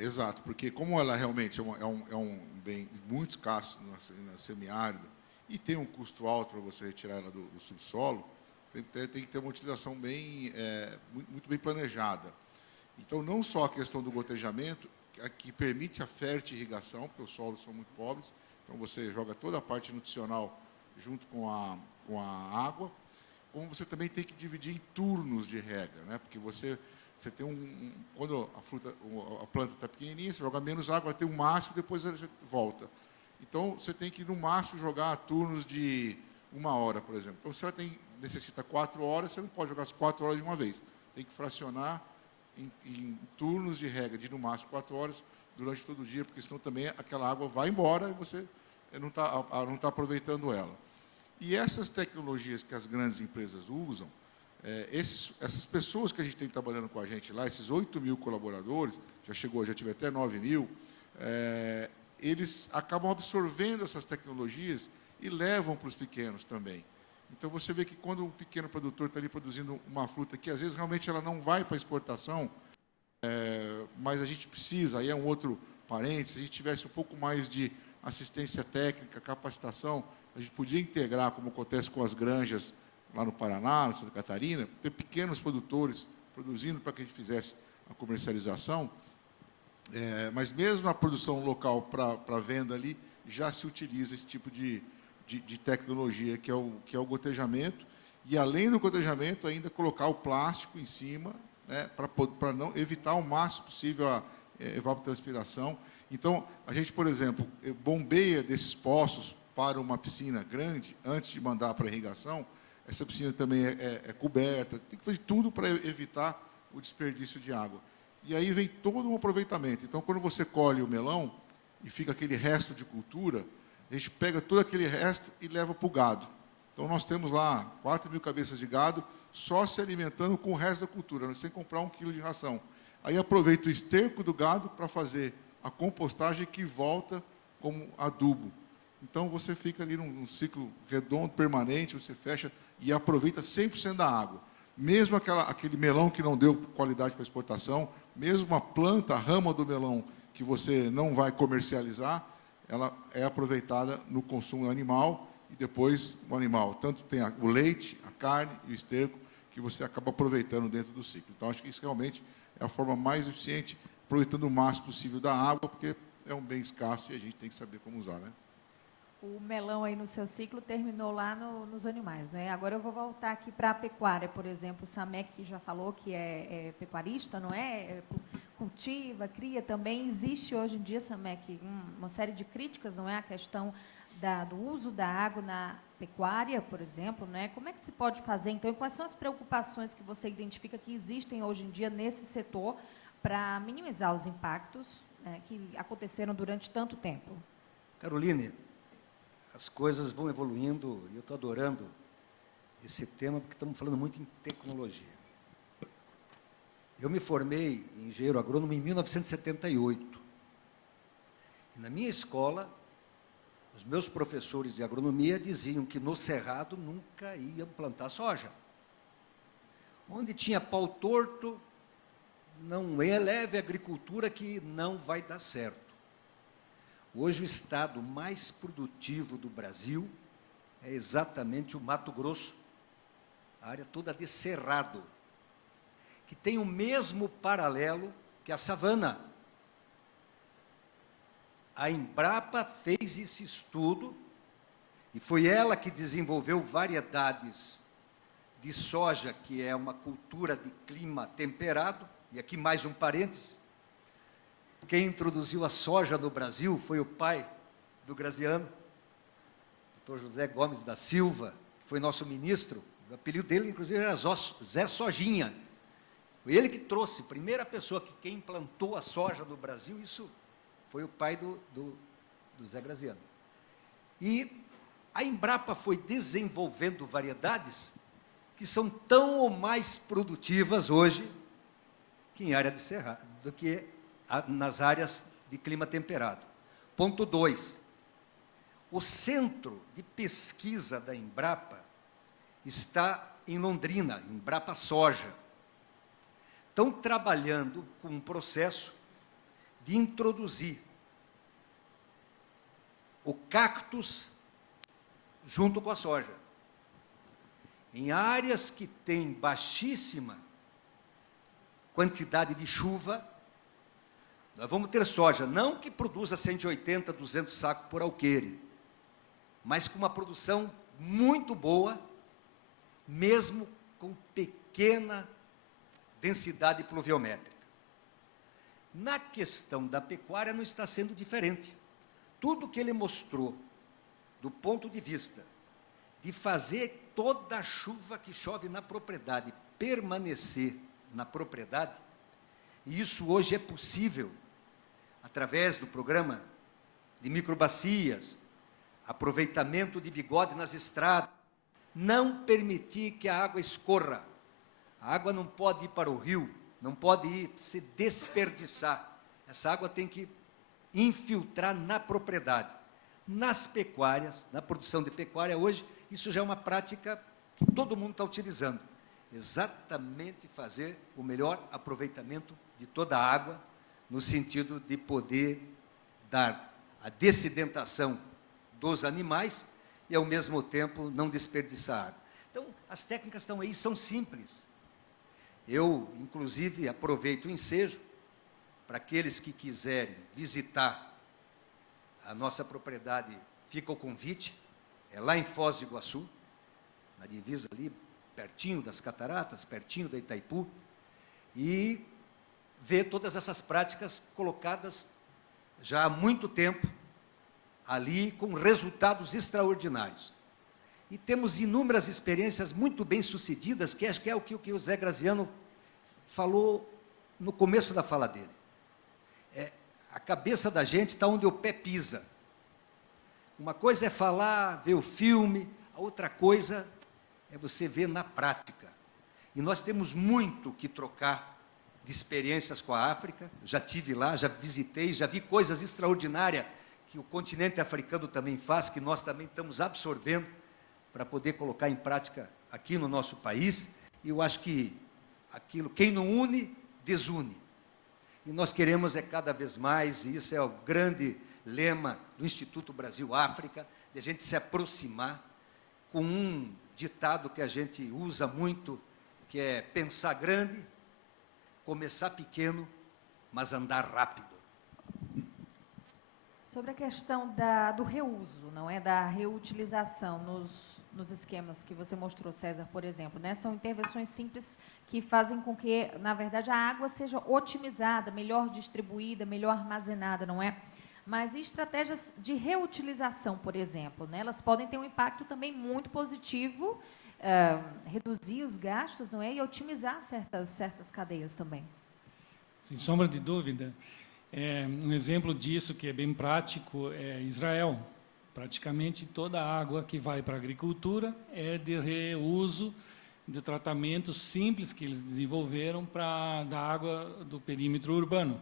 Exato, porque como ela realmente é um bem muito escasso no semiárido e tem um custo alto para você retirar ela do subsolo, tem que ter uma utilização muito bem planejada. Então, não só a questão do gotejamento, que permite a fértil irrigação, porque os solos são muito pobres, então você joga toda a parte nutricional junto com a água, como você também tem que dividir em turnos de rega, né? Porque você tem quando a planta está pequenininha, você joga menos água, tem um máximo, depois ela volta. Então, você tem que, no máximo, jogar turnos de 1 hora, por exemplo. Então, se ela necessita 4 horas, você não pode jogar as 4 horas de uma vez. Tem que fracionar em turnos de rega de, no máximo, 4 horas durante todo o dia, porque senão também aquela água vai embora e você não está aproveitando ela. E essas tecnologias que as grandes empresas usam, essas pessoas que a gente tem trabalhando com a gente lá, esses 8.000 colaboradores, já tive até 9.000, eles acabam absorvendo essas tecnologias e levam para os pequenos também. Então, você vê que quando um pequeno produtor está ali produzindo uma fruta que, às vezes, realmente ela não vai para exportação, mas a gente precisa, aí é um outro parênteses, se a gente tivesse um pouco mais de assistência técnica, capacitação, a gente podia integrar, como acontece com as granjas lá no Paraná, na Santa Catarina, ter pequenos produtores produzindo para que a gente fizesse a comercialização, mas mesmo a produção local para venda ali, já se utiliza esse tipo de tecnologia, que é o gotejamento, e além do gotejamento, ainda colocar o plástico em cima, né, para não evitar o máximo possível a evapotranspiração. Então, a gente, por exemplo, bombeia desses poços para uma piscina grande, antes de mandar para a irrigação. Essa piscina também é coberta, tem que fazer tudo para evitar o desperdício de água. E aí vem todo um aproveitamento. Então, quando você colhe o melão e fica aquele resto de cultura, a gente pega todo aquele resto e leva para o gado. Então, nós temos lá 4.000 cabeças de gado só se alimentando com o resto da cultura, sem comprar 1 quilo de ração. Aí aproveita o esterco do gado para fazer a compostagem que volta como adubo. Então, você fica ali num ciclo redondo, permanente, você fecha e aproveita 100% da água. Mesmo aquele melão que não deu qualidade para exportação, mesmo a planta, a rama do melão que você não vai comercializar, ela é aproveitada no consumo animal e depois o animal. Tanto tem o leite, a carne e o esterco que você acaba aproveitando dentro do ciclo. Então, acho que isso realmente é a forma mais eficiente, aproveitando o máximo possível da água, porque é um bem escasso e a gente tem que saber como usar, né? O melão aí no seu ciclo terminou lá nos animais, né? Agora eu vou voltar aqui para a pecuária, por exemplo, o Samek que já falou que é pecuarista, não é? Cultiva, cria também. Existe hoje em dia, Samek, uma série de críticas, não é? A questão do uso da água na pecuária, por exemplo, né? Como é que se pode fazer, então, e quais são as preocupações que você identifica que existem hoje em dia nesse setor para minimizar os impactos, né, que aconteceram durante tanto tempo? Caroline, as coisas vão evoluindo e eu estou adorando esse tema porque estamos falando muito em tecnologia. Eu me formei em engenheiro agrônomo em 1978. E na minha escola, os meus professores de agronomia diziam que no Cerrado nunca iam plantar soja. Onde tinha pau torto, não eleve a agricultura que não vai dar certo. Hoje, o estado mais produtivo do Brasil é exatamente o Mato Grosso, a área toda de cerrado, que tem o mesmo paralelo que a savana. A Embrapa fez esse estudo e foi ela que desenvolveu variedades de soja, que é uma cultura de clima temperado, e aqui mais um parênteses. Quem introduziu a soja no Brasil foi o pai do Graziano, Dr. José Gomes da Silva, que foi nosso ministro O apelido dele, inclusive, era Zé Sojinha. Foi ele que trouxe, primeira pessoa que implantou a soja no Brasil, isso foi o pai do Zé Graziano. E a Embrapa foi desenvolvendo variedades que são tão ou mais produtivas hoje que em área de cerrado, do que nas áreas de clima temperado. Ponto 2. O centro de pesquisa da Embrapa está em Londrina, Embrapa Soja. Estão trabalhando com um processo de introduzir o cactus junto com a soja. Em áreas que têm baixíssima quantidade de chuva, nós vamos ter soja, não que produza 180, 200 sacos por alqueire, mas com uma produção muito boa, mesmo com pequena densidade pluviométrica. Na questão da pecuária não está sendo diferente. Tudo que ele mostrou, do ponto de vista de fazer toda a chuva que chove na propriedade permanecer na propriedade, e isso hoje é possível através do programa de microbacias, aproveitamento de bigode nas estradas, não permitir que a água escorra. A água não pode ir para o rio, não pode ir se desperdiçar. Essa água tem que infiltrar na propriedade. Nas pecuárias, na produção de pecuária hoje, isso já é uma prática que todo mundo está utilizando. Exatamente fazer o melhor aproveitamento de toda a água, no sentido de poder dar a dessedentação dos animais e, ao mesmo tempo, não desperdiçar água. Então, as técnicas estão aí, são simples. Eu, inclusive, aproveito o ensejo para aqueles que quiserem visitar a nossa propriedade, fica o convite, é lá em Foz do Iguaçu, na divisa ali, pertinho das cataratas, pertinho da Itaipu, e ver todas essas práticas colocadas já há muito tempo ali, com resultados extraordinários. E temos inúmeras experiências muito bem sucedidas, que acho que é o que o Zé Graziano falou no começo da fala dele. A cabeça da gente está onde o pé pisa. Uma coisa é falar, ver o filme, a outra coisa é você ver na prática. E nós temos muito que trocar de experiências com a África. Eu já estive lá, já visitei, já vi coisas extraordinárias que o continente africano também faz, que nós também estamos absorvendo para poder colocar em prática aqui no nosso país. E eu acho que aquilo, quem não une, desune. E nós queremos cada vez mais, e isso é o grande lema do Instituto Brasil-África, de a gente se aproximar com um ditado que a gente usa muito, que é pensar grande, começar pequeno, mas andar rápido. Sobre a questão do reuso, não é, da reutilização nos esquemas que você mostrou, César, por exemplo, né? São intervenções simples que fazem com que, na verdade, a água seja otimizada, melhor distribuída, melhor armazenada, não é? Mas estratégias de reutilização, por exemplo, né? Elas podem ter um impacto também muito positivo, reduzir os gastos, não é? E otimizar certas cadeias também. Sem sombra de dúvida. Um exemplo disso, que é bem prático, é Israel. Praticamente toda a água que vai para a agricultura é de reuso, de tratamentos simples que eles desenvolveram da água do perímetro urbano.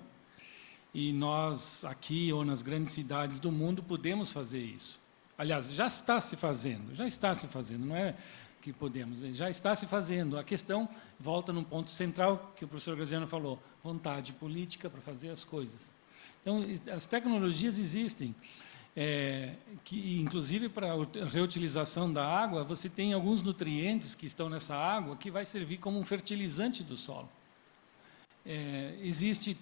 E nós, aqui ou nas grandes cidades do mundo, podemos fazer isso. Aliás, já está se fazendo, não é que podemos, já está se fazendo. A questão volta num ponto central que o professor Graziano falou, vontade política para fazer as coisas. Então, as tecnologias existem, que inclusive para a reutilização da água, você tem alguns nutrientes que estão nessa água que vai servir como um fertilizante do solo. Existe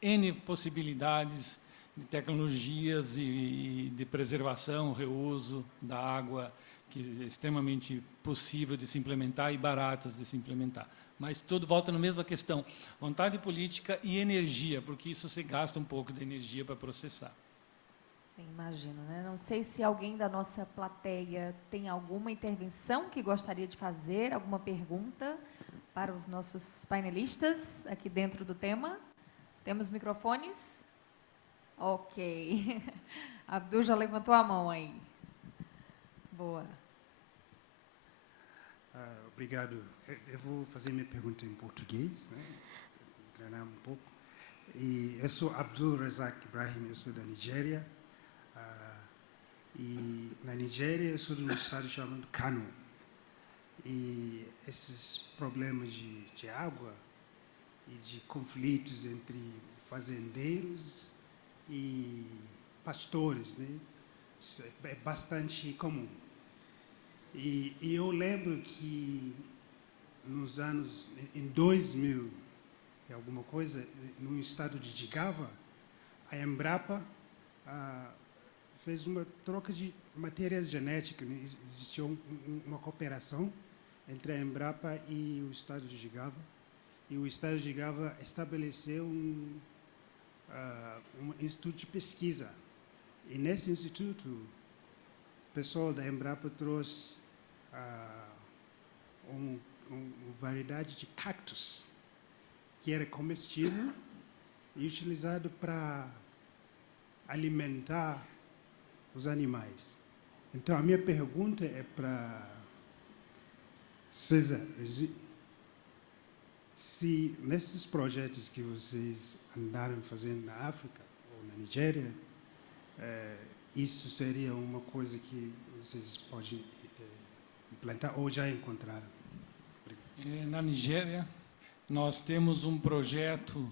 N possibilidades de tecnologias e de preservação, reuso da água, que é extremamente possível de se implementar e baratas de se implementar. Mas tudo volta na mesma questão, vontade política e energia, porque isso você gasta um pouco de energia para processar. Sim, imagino, né? Não sei se alguém da nossa plateia tem alguma intervenção que gostaria de fazer, alguma pergunta para os nossos painelistas aqui dentro do tema. Temos microfones? Ok. Abdul já levantou a mão aí. Boa. Obrigado. Eu vou fazer minha pergunta em português, né? Treinar um pouco. E eu sou Abdul Razak Ibrahim, eu sou da Nigéria. E na Nigéria eu sou de um estado chamado Kano. E esses problemas de água e de conflitos entre fazendeiros e pastores, né? Isso é bastante comum. E eu lembro que nos anos, em 2000, alguma coisa, no estado de Jigawa, a Embrapa fez uma troca de matérias genéticas, né? Existiu uma cooperação entre a Embrapa e o estado de Jigawa, e o estado de Jigawa estabeleceu um instituto de pesquisa. E nesse instituto, o pessoal da Embrapa trouxe uma variedade de cactos que era comestível e utilizado para alimentar os animais. Então, a minha pergunta é para César. Se nesses projetos que vocês andaram fazendo na África ou na Nigéria, isso seria uma coisa que vocês podem implantar ou já encontraram? Na Nigéria, nós temos um projeto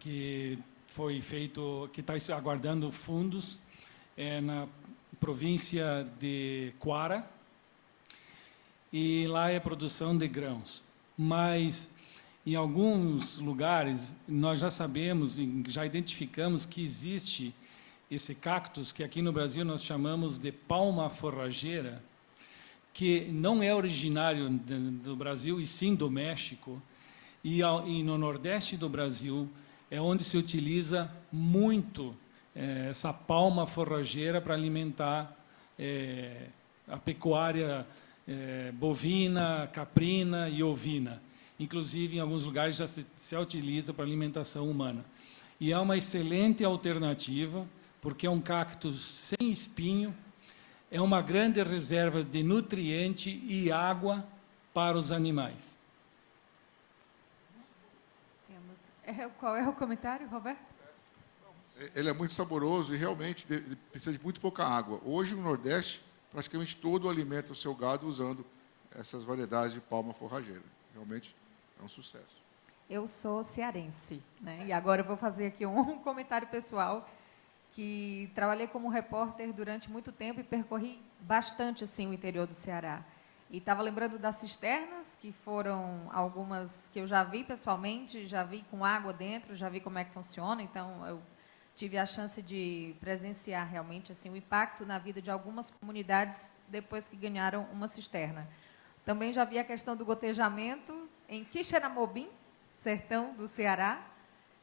que foi feito, que está aguardando fundos, na província de Kwara, e lá é produção de grãos. Mas, em alguns lugares, nós já sabemos, já identificamos que existe esse cactus, que aqui no Brasil nós chamamos de palma forrageira, que não é originário do Brasil, e sim do México, e no Nordeste do Brasil é onde se utiliza muito essa palma forrageira para alimentar a pecuária bovina, caprina e ovina. Inclusive, em alguns lugares já se utiliza para alimentação humana. E é uma excelente alternativa, porque é um cactus sem espinho, é uma grande reserva de nutriente e água para os animais. Qual é o comentário, Roberto? Ele é muito saboroso e realmente ele precisa de muito pouca água. Hoje, no Nordeste, praticamente todo alimenta o seu gado usando essas variedades de palma forrageira. Realmente é um sucesso. Eu sou cearense, né? E agora eu vou fazer aqui um comentário pessoal, que trabalhei como repórter durante muito tempo e percorri bastante assim, o interior do Ceará. E estava lembrando das cisternas, que foram algumas que eu já vi pessoalmente, já vi com água dentro, já vi como é que funciona, então eu tive a chance de presenciar realmente assim, o impacto na vida de algumas comunidades depois que ganharam uma cisterna. Também já vi a questão do gotejamento em Quixeramobim, sertão do Ceará,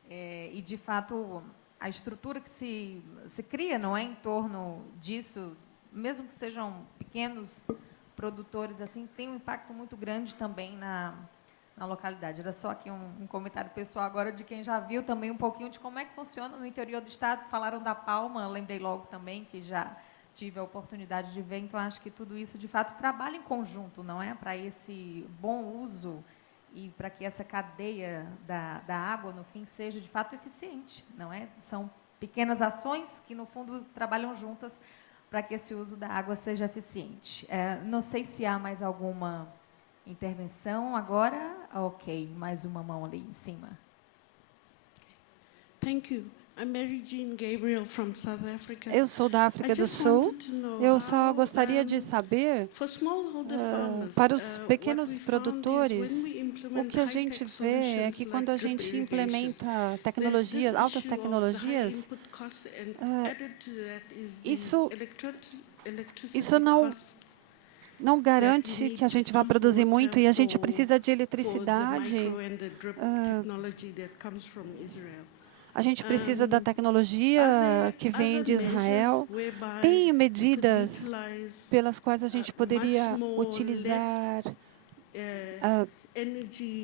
e, de fato, a estrutura que se cria, não é, em torno disso, mesmo que sejam pequenos produtores, assim, tem um impacto muito grande também na localidade. Era só aqui um comentário pessoal agora de quem já viu também um pouquinho de como é que funciona no interior do estado. Falaram da palma, lembrei logo também que já tive a oportunidade de ver, então acho que tudo isso, de fato, trabalha em conjunto, não é, para esse bom uso e para que essa cadeia da água, no fim, seja, de fato, eficiente, não é? São pequenas ações que, no fundo, trabalham juntas para que esse uso da água seja eficiente. Não sei se há mais alguma intervenção agora. Ok, mais uma mão ali em cima. Thank you. I'm Mary Jean Gabriel from South Africa. Eu sou da África do Sul. Eu só gostaria de saber, para os pequenos produtores, o que a gente vê é que quando a gente implementa tecnologias, altas tecnologias, isso não garante que a gente vá produzir muito, e a gente precisa de eletricidade A gente precisa da tecnologia que vem de Israel. Tem medidas pelas quais a gente poderia utilizar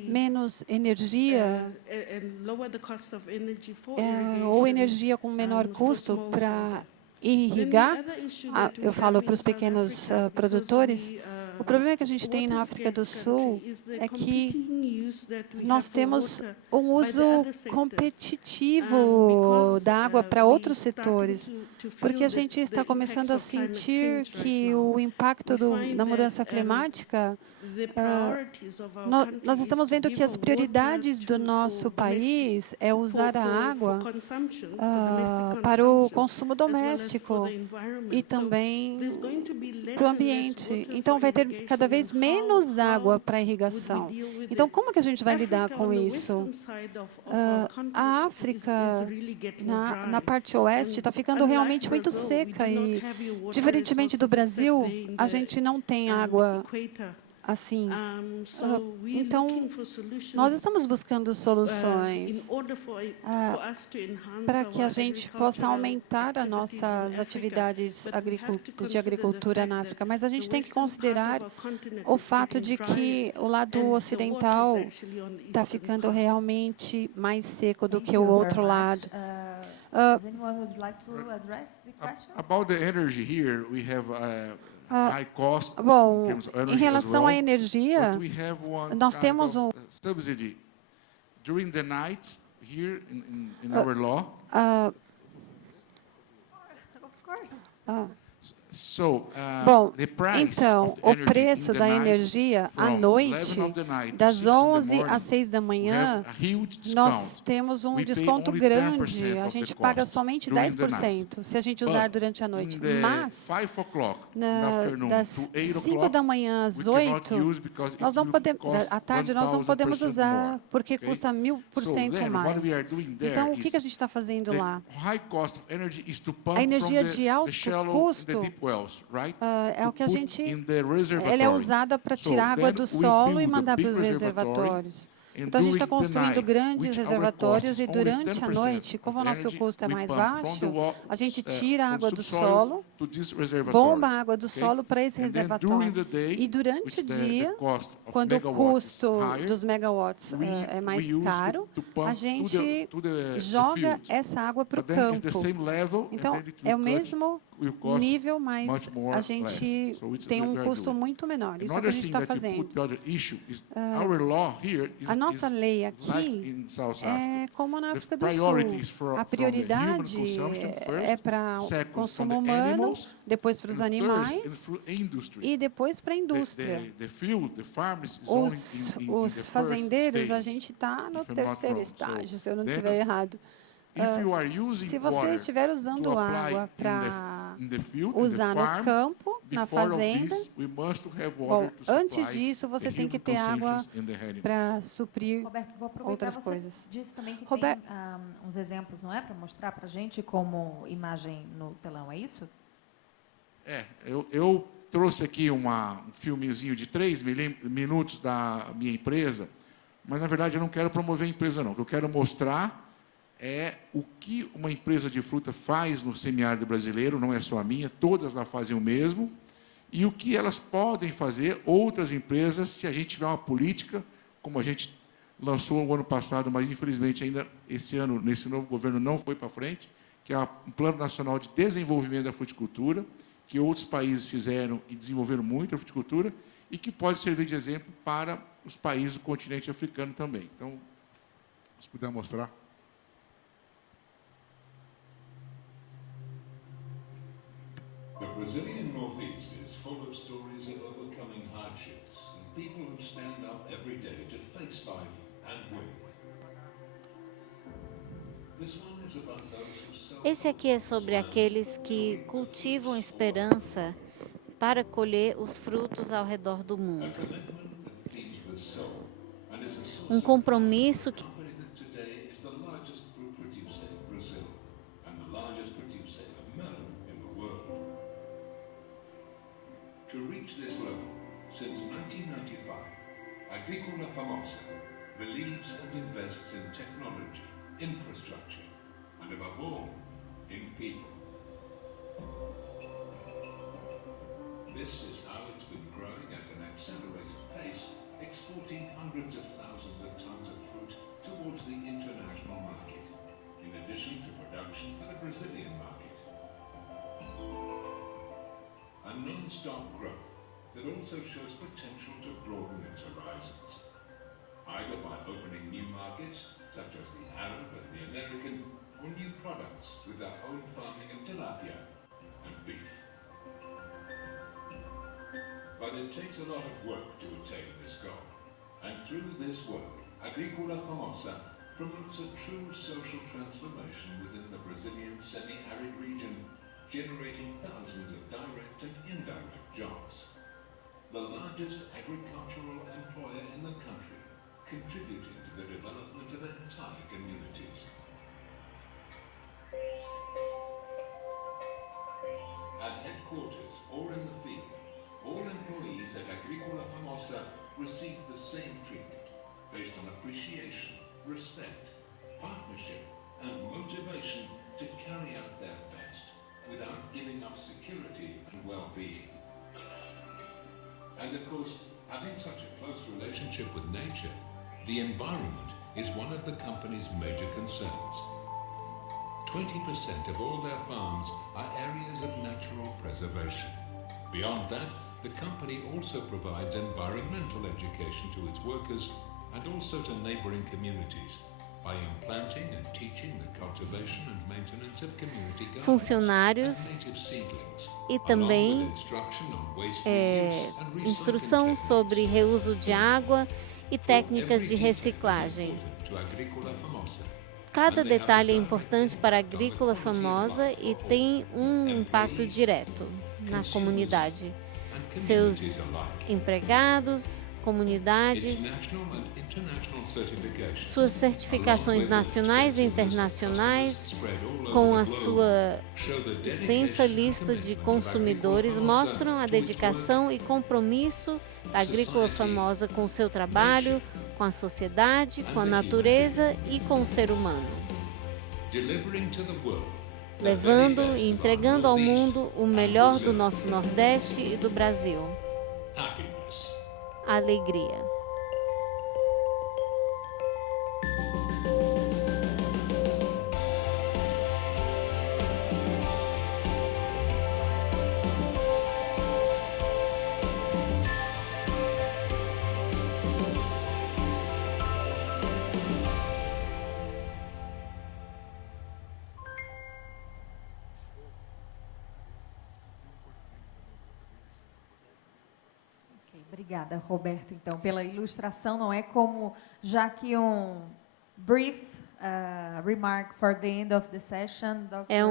menos energia ou energia com menor custo para irrigar. Eu falo para os pequenos produtores. O problema que a gente tem na África do Sul é que nós temos um uso competitivo da água para outros setores, porque a gente está começando a sentir que o impacto da mudança climática, nós estamos vendo que as prioridades do nosso país é usar a água para o consumo doméstico e também para o ambiente. Então, vai ter cada vez menos água para irrigação. Então, como que a gente vai lidar com isso? A África, na parte oeste, está ficando realmente muito seca e, diferentemente do Brasil, a gente não tem água assim. Então, nós estamos buscando soluções para que a gente possa aumentar as nossas atividades de agricultura na África, mas a gente tem que considerar o fato de que o lado ocidental está ficando realmente mais seco do que o outro lado. About the energy here, we have bom, em relação à energia, nós temos subsidy during the night here in our law. Bom, então, o preço da energia à noite, das 11 às 6 da manhã, nós temos um desconto grande. A gente paga somente 10% se a gente usar durante a noite. Mas, das 5 da manhã às 8, nós não podemos, à tarde nós não podemos usar, porque custa 1000% mais. Então, o que a gente está fazendo lá? A energia de alto custo é o que a gente... Ela é usada para tirar água do solo e mandar para os reservatórios. Então, a gente está construindo grandes reservatórios e durante a noite, como o nosso custo é mais baixo, a gente tira a água do solo, bomba a água do solo para esse reservatório. E durante o dia, quando o custo dos megawatts é mais caro, a gente joga essa água para o campo. Então, é o mesmo nível, mas a gente tem um custo muito menor. Isso é o que a gente está fazendo. A nossa lei aqui é como na África do Sul. A prioridade é para o consumo humano, depois para os animais e depois para a indústria. Os fazendeiros, a gente está no terceiro estágio, se eu não estiver errado. Se você estiver usando água para usar no campo, na fazenda, bom, antes disso você tem que ter água para suprir outras coisas. Disse também que tem uns exemplos, não é, para mostrar para a gente como imagem no telão, é isso? Eu trouxe aqui um filmezinho de 3 minutos da minha empresa, mas na verdade eu não quero promover a empresa não, o que eu quero mostrar é o que uma empresa de fruta faz no semiárido brasileiro, não é só a minha, todas lá fazem o mesmo, e o que elas podem fazer, outras empresas, se a gente tiver uma política, como a gente lançou no ano passado, mas infelizmente ainda esse ano, nesse novo governo, não foi para frente, que é um Plano Nacional de Desenvolvimento da Fruticultura, que outros países fizeram e desenvolveram muito a fruticultura, e que pode servir de exemplo para os países do continente africano também. Então, se puder mostrar. The Brazilian Northeast is full of stories of overcoming hardships and people who stand up every day to face life and win. This one is about those who sell. Esse aqui é sobre aqueles que cultivam esperança para colher os frutos ao redor do mundo. Um compromisso que To reach this level, since 1995, Agricola Famosa believes and invests in technology, infrastructure, above all, in people. This is how it's been growing at an accelerated pace, exporting hundreds of thousands of tons of fruit towards the international market, in addition to production for the Brazilian market. A non-stop growth that also shows potential to broaden its horizons, either by opening new markets, such as the Arab and the American, or new products with our own farming of tilapia and beef. But it takes a lot of work to attain this goal, and through this work, Agricola Famosa promotes a true social transformation within the Brazilian semi-arid region, generating thousands of direct and indirect jobs. The largest agricultural employer in the country, contributing to the development of entire communities. At headquarters or in the field, all employees at Agricola Famosa receive the same treatment based on appreciation, respect, partnership, and motivation to carry out their best without giving up security and well-being. And of course, having such a close relationship with nature, the environment is one of the company's major concerns. 20% of all their farms are areas of natural preservation. Beyond that, the company also provides environmental education to its workers and also to neighboring communities by implanting and teaching the cultivation and maintenance of community gardens funcionários and native seedlings, e também along with instruction on waste reuse and recycling instrução techniques. sobre reuso de água e técnicas de Every detail is reciclagem. important to Agricola Famosa. Cada detalhe é importante para a Agrícola Famosa e tem um impacto direto na comunidade. Seus empregados, comunidades, suas certificações nacionais e internacionais, com a sua extensa lista de consumidores, mostram a dedicação e compromisso da Agrícola Famosa com o seu trabalho, com a sociedade, com a natureza e com o ser humano, levando e entregando ao mundo o melhor do nosso Nordeste e do Brasil. Alegria. Obrigada, Roberto, então, pela ilustração. Não é como, já que brief remark for the end of the session, Dr. É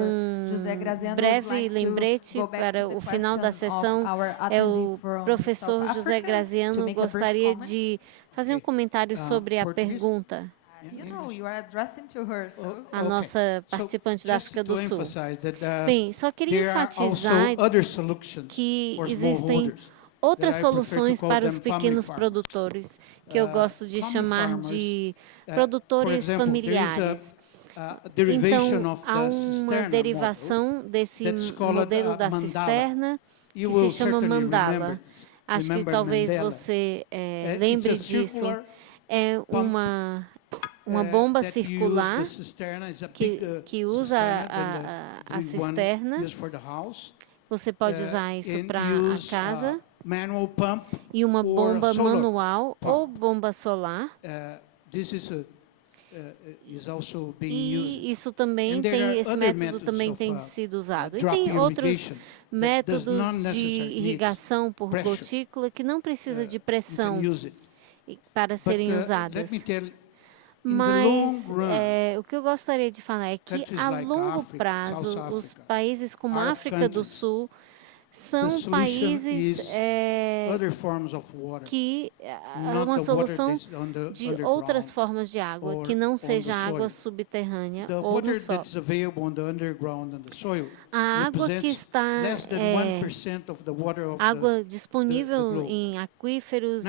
José Graziano breve lembrete para o final da sessão. É o professor José Graziano gostaria de fazer um comentário sobre a pergunta. A nossa participante da África do Sul. Bem, só queria enfatizar que existem outras soluções para os pequenos produtores, que eu gosto de chamar de produtores familiares. Então, há uma derivação desse modelo da cisterna que se chama mandala. Acho que talvez você lembre disso. É uma bomba circular que usa a cisterna. Você pode usar isso para a casa. E uma bomba manual ou bomba solar. E isso também esse método também tem sido usado. E tem outros métodos de irrigação por gotícula que não precisa de pressão para serem usadas. Mas o que eu gostaria de falar é que, a longo prazo, os países como a África do Sul são países que uma solução de outras formas de água, que não seja água subterrânea ou no solo. A água que está água disponível em aquíferos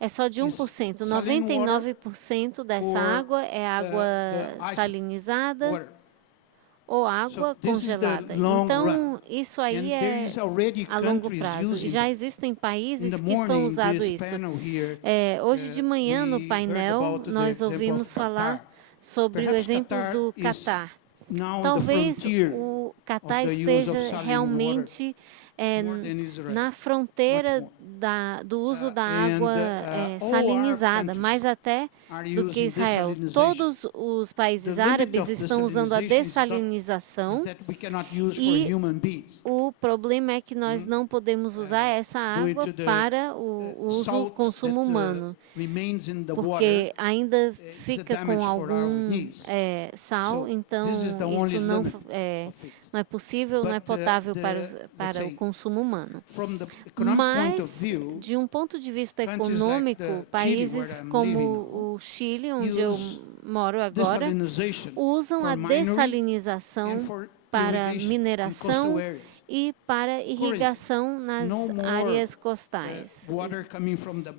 é só de 1%. 99% dessa água é água salinizada ou água congelada. Então, isso aí é a longo prazo. E já existem países que estão usando isso. Hoje de manhã, no painel, nós ouvimos falar sobre o exemplo do Catar. Talvez o Catar esteja realmente na fronteira do uso da água salinizada, mais até do que Israel. Todos os países árabes estão usando a dessalinização e o problema é que nós não podemos usar essa água para o consumo humano, porque ainda fica com algum sal, então isso não é possível, não é potável para o consumo humano. Mas, de um ponto de vista econômico, países como o Chile, onde eu moro agora, usam a dessalinização para mineração e para irrigação nas áreas costais.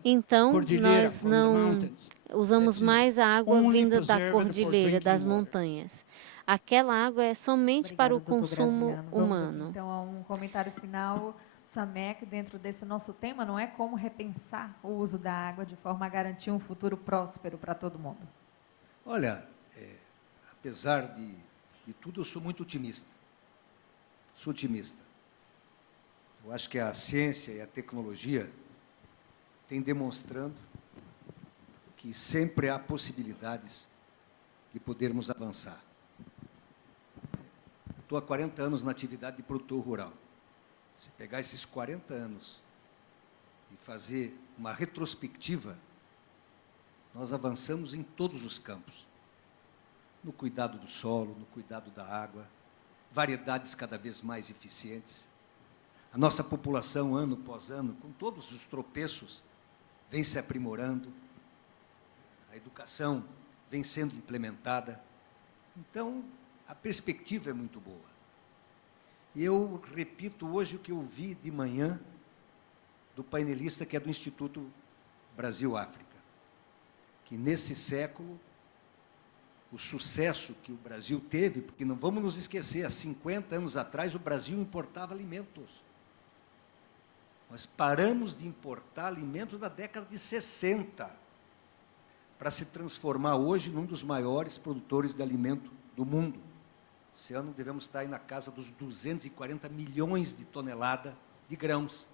Então, nós não usamos mais a água vinda da cordilheira, das montanhas. Aquela água é somente para o consumo humano. Então, a um comentário final, Samek, dentro desse nosso tema, não é como repensar o uso da água de forma a garantir um futuro próspero para todo mundo. Olha, apesar de tudo, eu sou muito otimista. Sou otimista. Eu acho que a ciência e a tecnologia têm demonstrando que sempre há possibilidades de podermos avançar. Estou há 40 anos na atividade de produtor rural. Se pegar esses 40 anos e fazer uma retrospectiva, nós avançamos em todos os campos. No cuidado do solo, no cuidado da água, variedades cada vez mais eficientes. A nossa população, ano após ano, com todos os tropeços, vem se aprimorando. A educação vem sendo implementada. Então, a perspectiva é muito boa. E eu repito hoje o que eu vi de manhã do painelista que é do Instituto Brasil-África, que nesse século, o sucesso que o Brasil teve, porque não vamos nos esquecer, há 50 anos atrás o Brasil importava alimentos. Nós paramos de importar alimentos na década de 60, para se transformar hoje num dos maiores produtores de alimento do mundo. Esse ano devemos estar aí na casa dos 240 milhões de toneladas de grãos.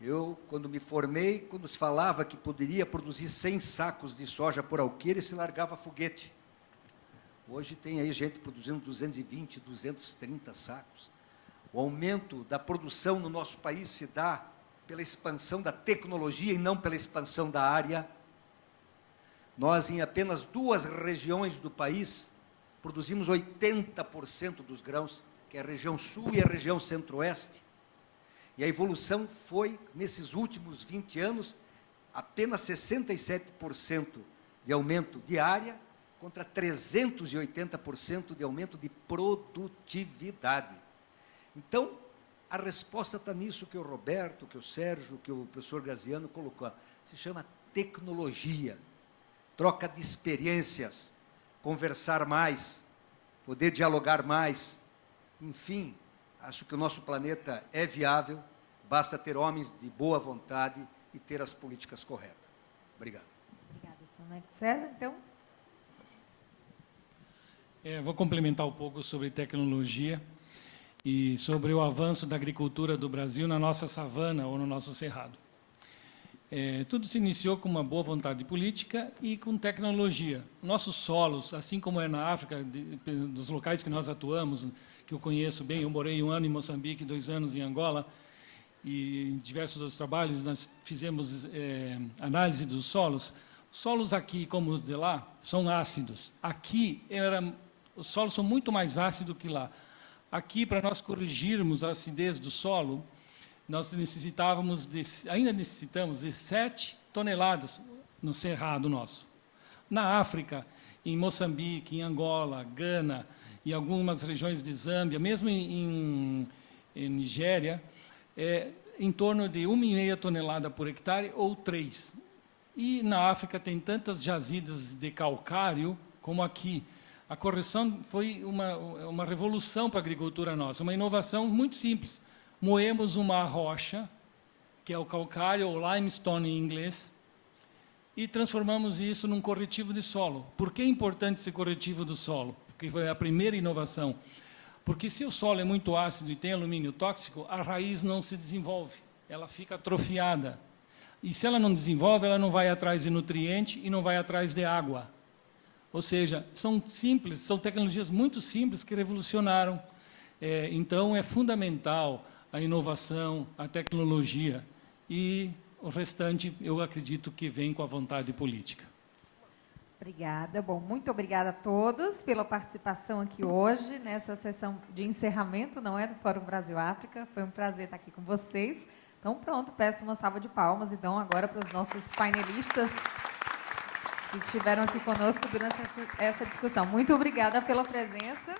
Eu, quando me formei, quando se falava que poderia produzir 100 sacos de soja por alqueire, se largava foguete. Hoje tem aí gente produzindo 220, 230 sacos. O aumento da produção no nosso país se dá pela expansão da tecnologia e não pela expansão da área. Nós, em apenas 2 regiões do país, produzimos 80% dos grãos, que é a região sul e a região centro-oeste. E a evolução foi, nesses últimos 20 anos, apenas 67% de aumento de área, contra 380% de aumento de produtividade. Então, a resposta está nisso que o Roberto, que o Sérgio, que o professor Graziano colocou. Se chama tecnologia, troca de experiências, conversar mais, poder dialogar mais. Enfim, acho que o nosso planeta é viável, basta ter homens de boa vontade e ter as políticas corretas. Obrigado. Obrigada, Samek. César, então? Vou complementar um pouco sobre tecnologia e sobre o avanço da agricultura do Brasil na nossa savana ou no nosso cerrado. Tudo se iniciou com uma boa vontade política e com tecnologia. Nossos solos, assim como é na África, dos locais que nós atuamos, que eu conheço bem, eu morei 1 ano em Moçambique, 2 anos em Angola, e em diversos outros trabalhos nós fizemos análise dos solos. Os solos aqui, como os de lá, são ácidos. Aqui, os solos são muito mais ácidos que lá. Aqui, para nós corrigirmos a acidez do solo, nós ainda necessitamos de 7 toneladas no cerrado nosso. Na África, em Moçambique, em Angola, Gana e algumas regiões de Zâmbia, mesmo em Nigéria, em torno de 1,5 tonelada por hectare ou 3. E na África tem tantas jazidas de calcário como aqui. A correção foi uma revolução para a agricultura nossa, uma inovação muito simples. Moemos uma rocha, que é o calcário, ou limestone em inglês, e transformamos isso num corretivo de solo. Por que é importante esse corretivo do solo? Porque foi a primeira inovação. Porque se o solo é muito ácido e tem alumínio tóxico, a raiz não se desenvolve, ela fica atrofiada. E se ela não desenvolve, ela não vai atrás de nutriente e não vai atrás de água. Ou seja, são simples, são tecnologias muito simples que revolucionaram. Então, é fundamental a inovação, a tecnologia, e o restante, eu acredito que vem com a vontade política. Obrigada. Bom, muito obrigada a todos pela participação aqui hoje, nessa sessão de encerramento, não é, do Fórum Brasil-África. Foi um prazer estar aqui com vocês. Então, pronto, peço uma salva de palmas, então, agora para os nossos painelistas que estiveram aqui conosco durante essa discussão. Muito obrigada pela presença.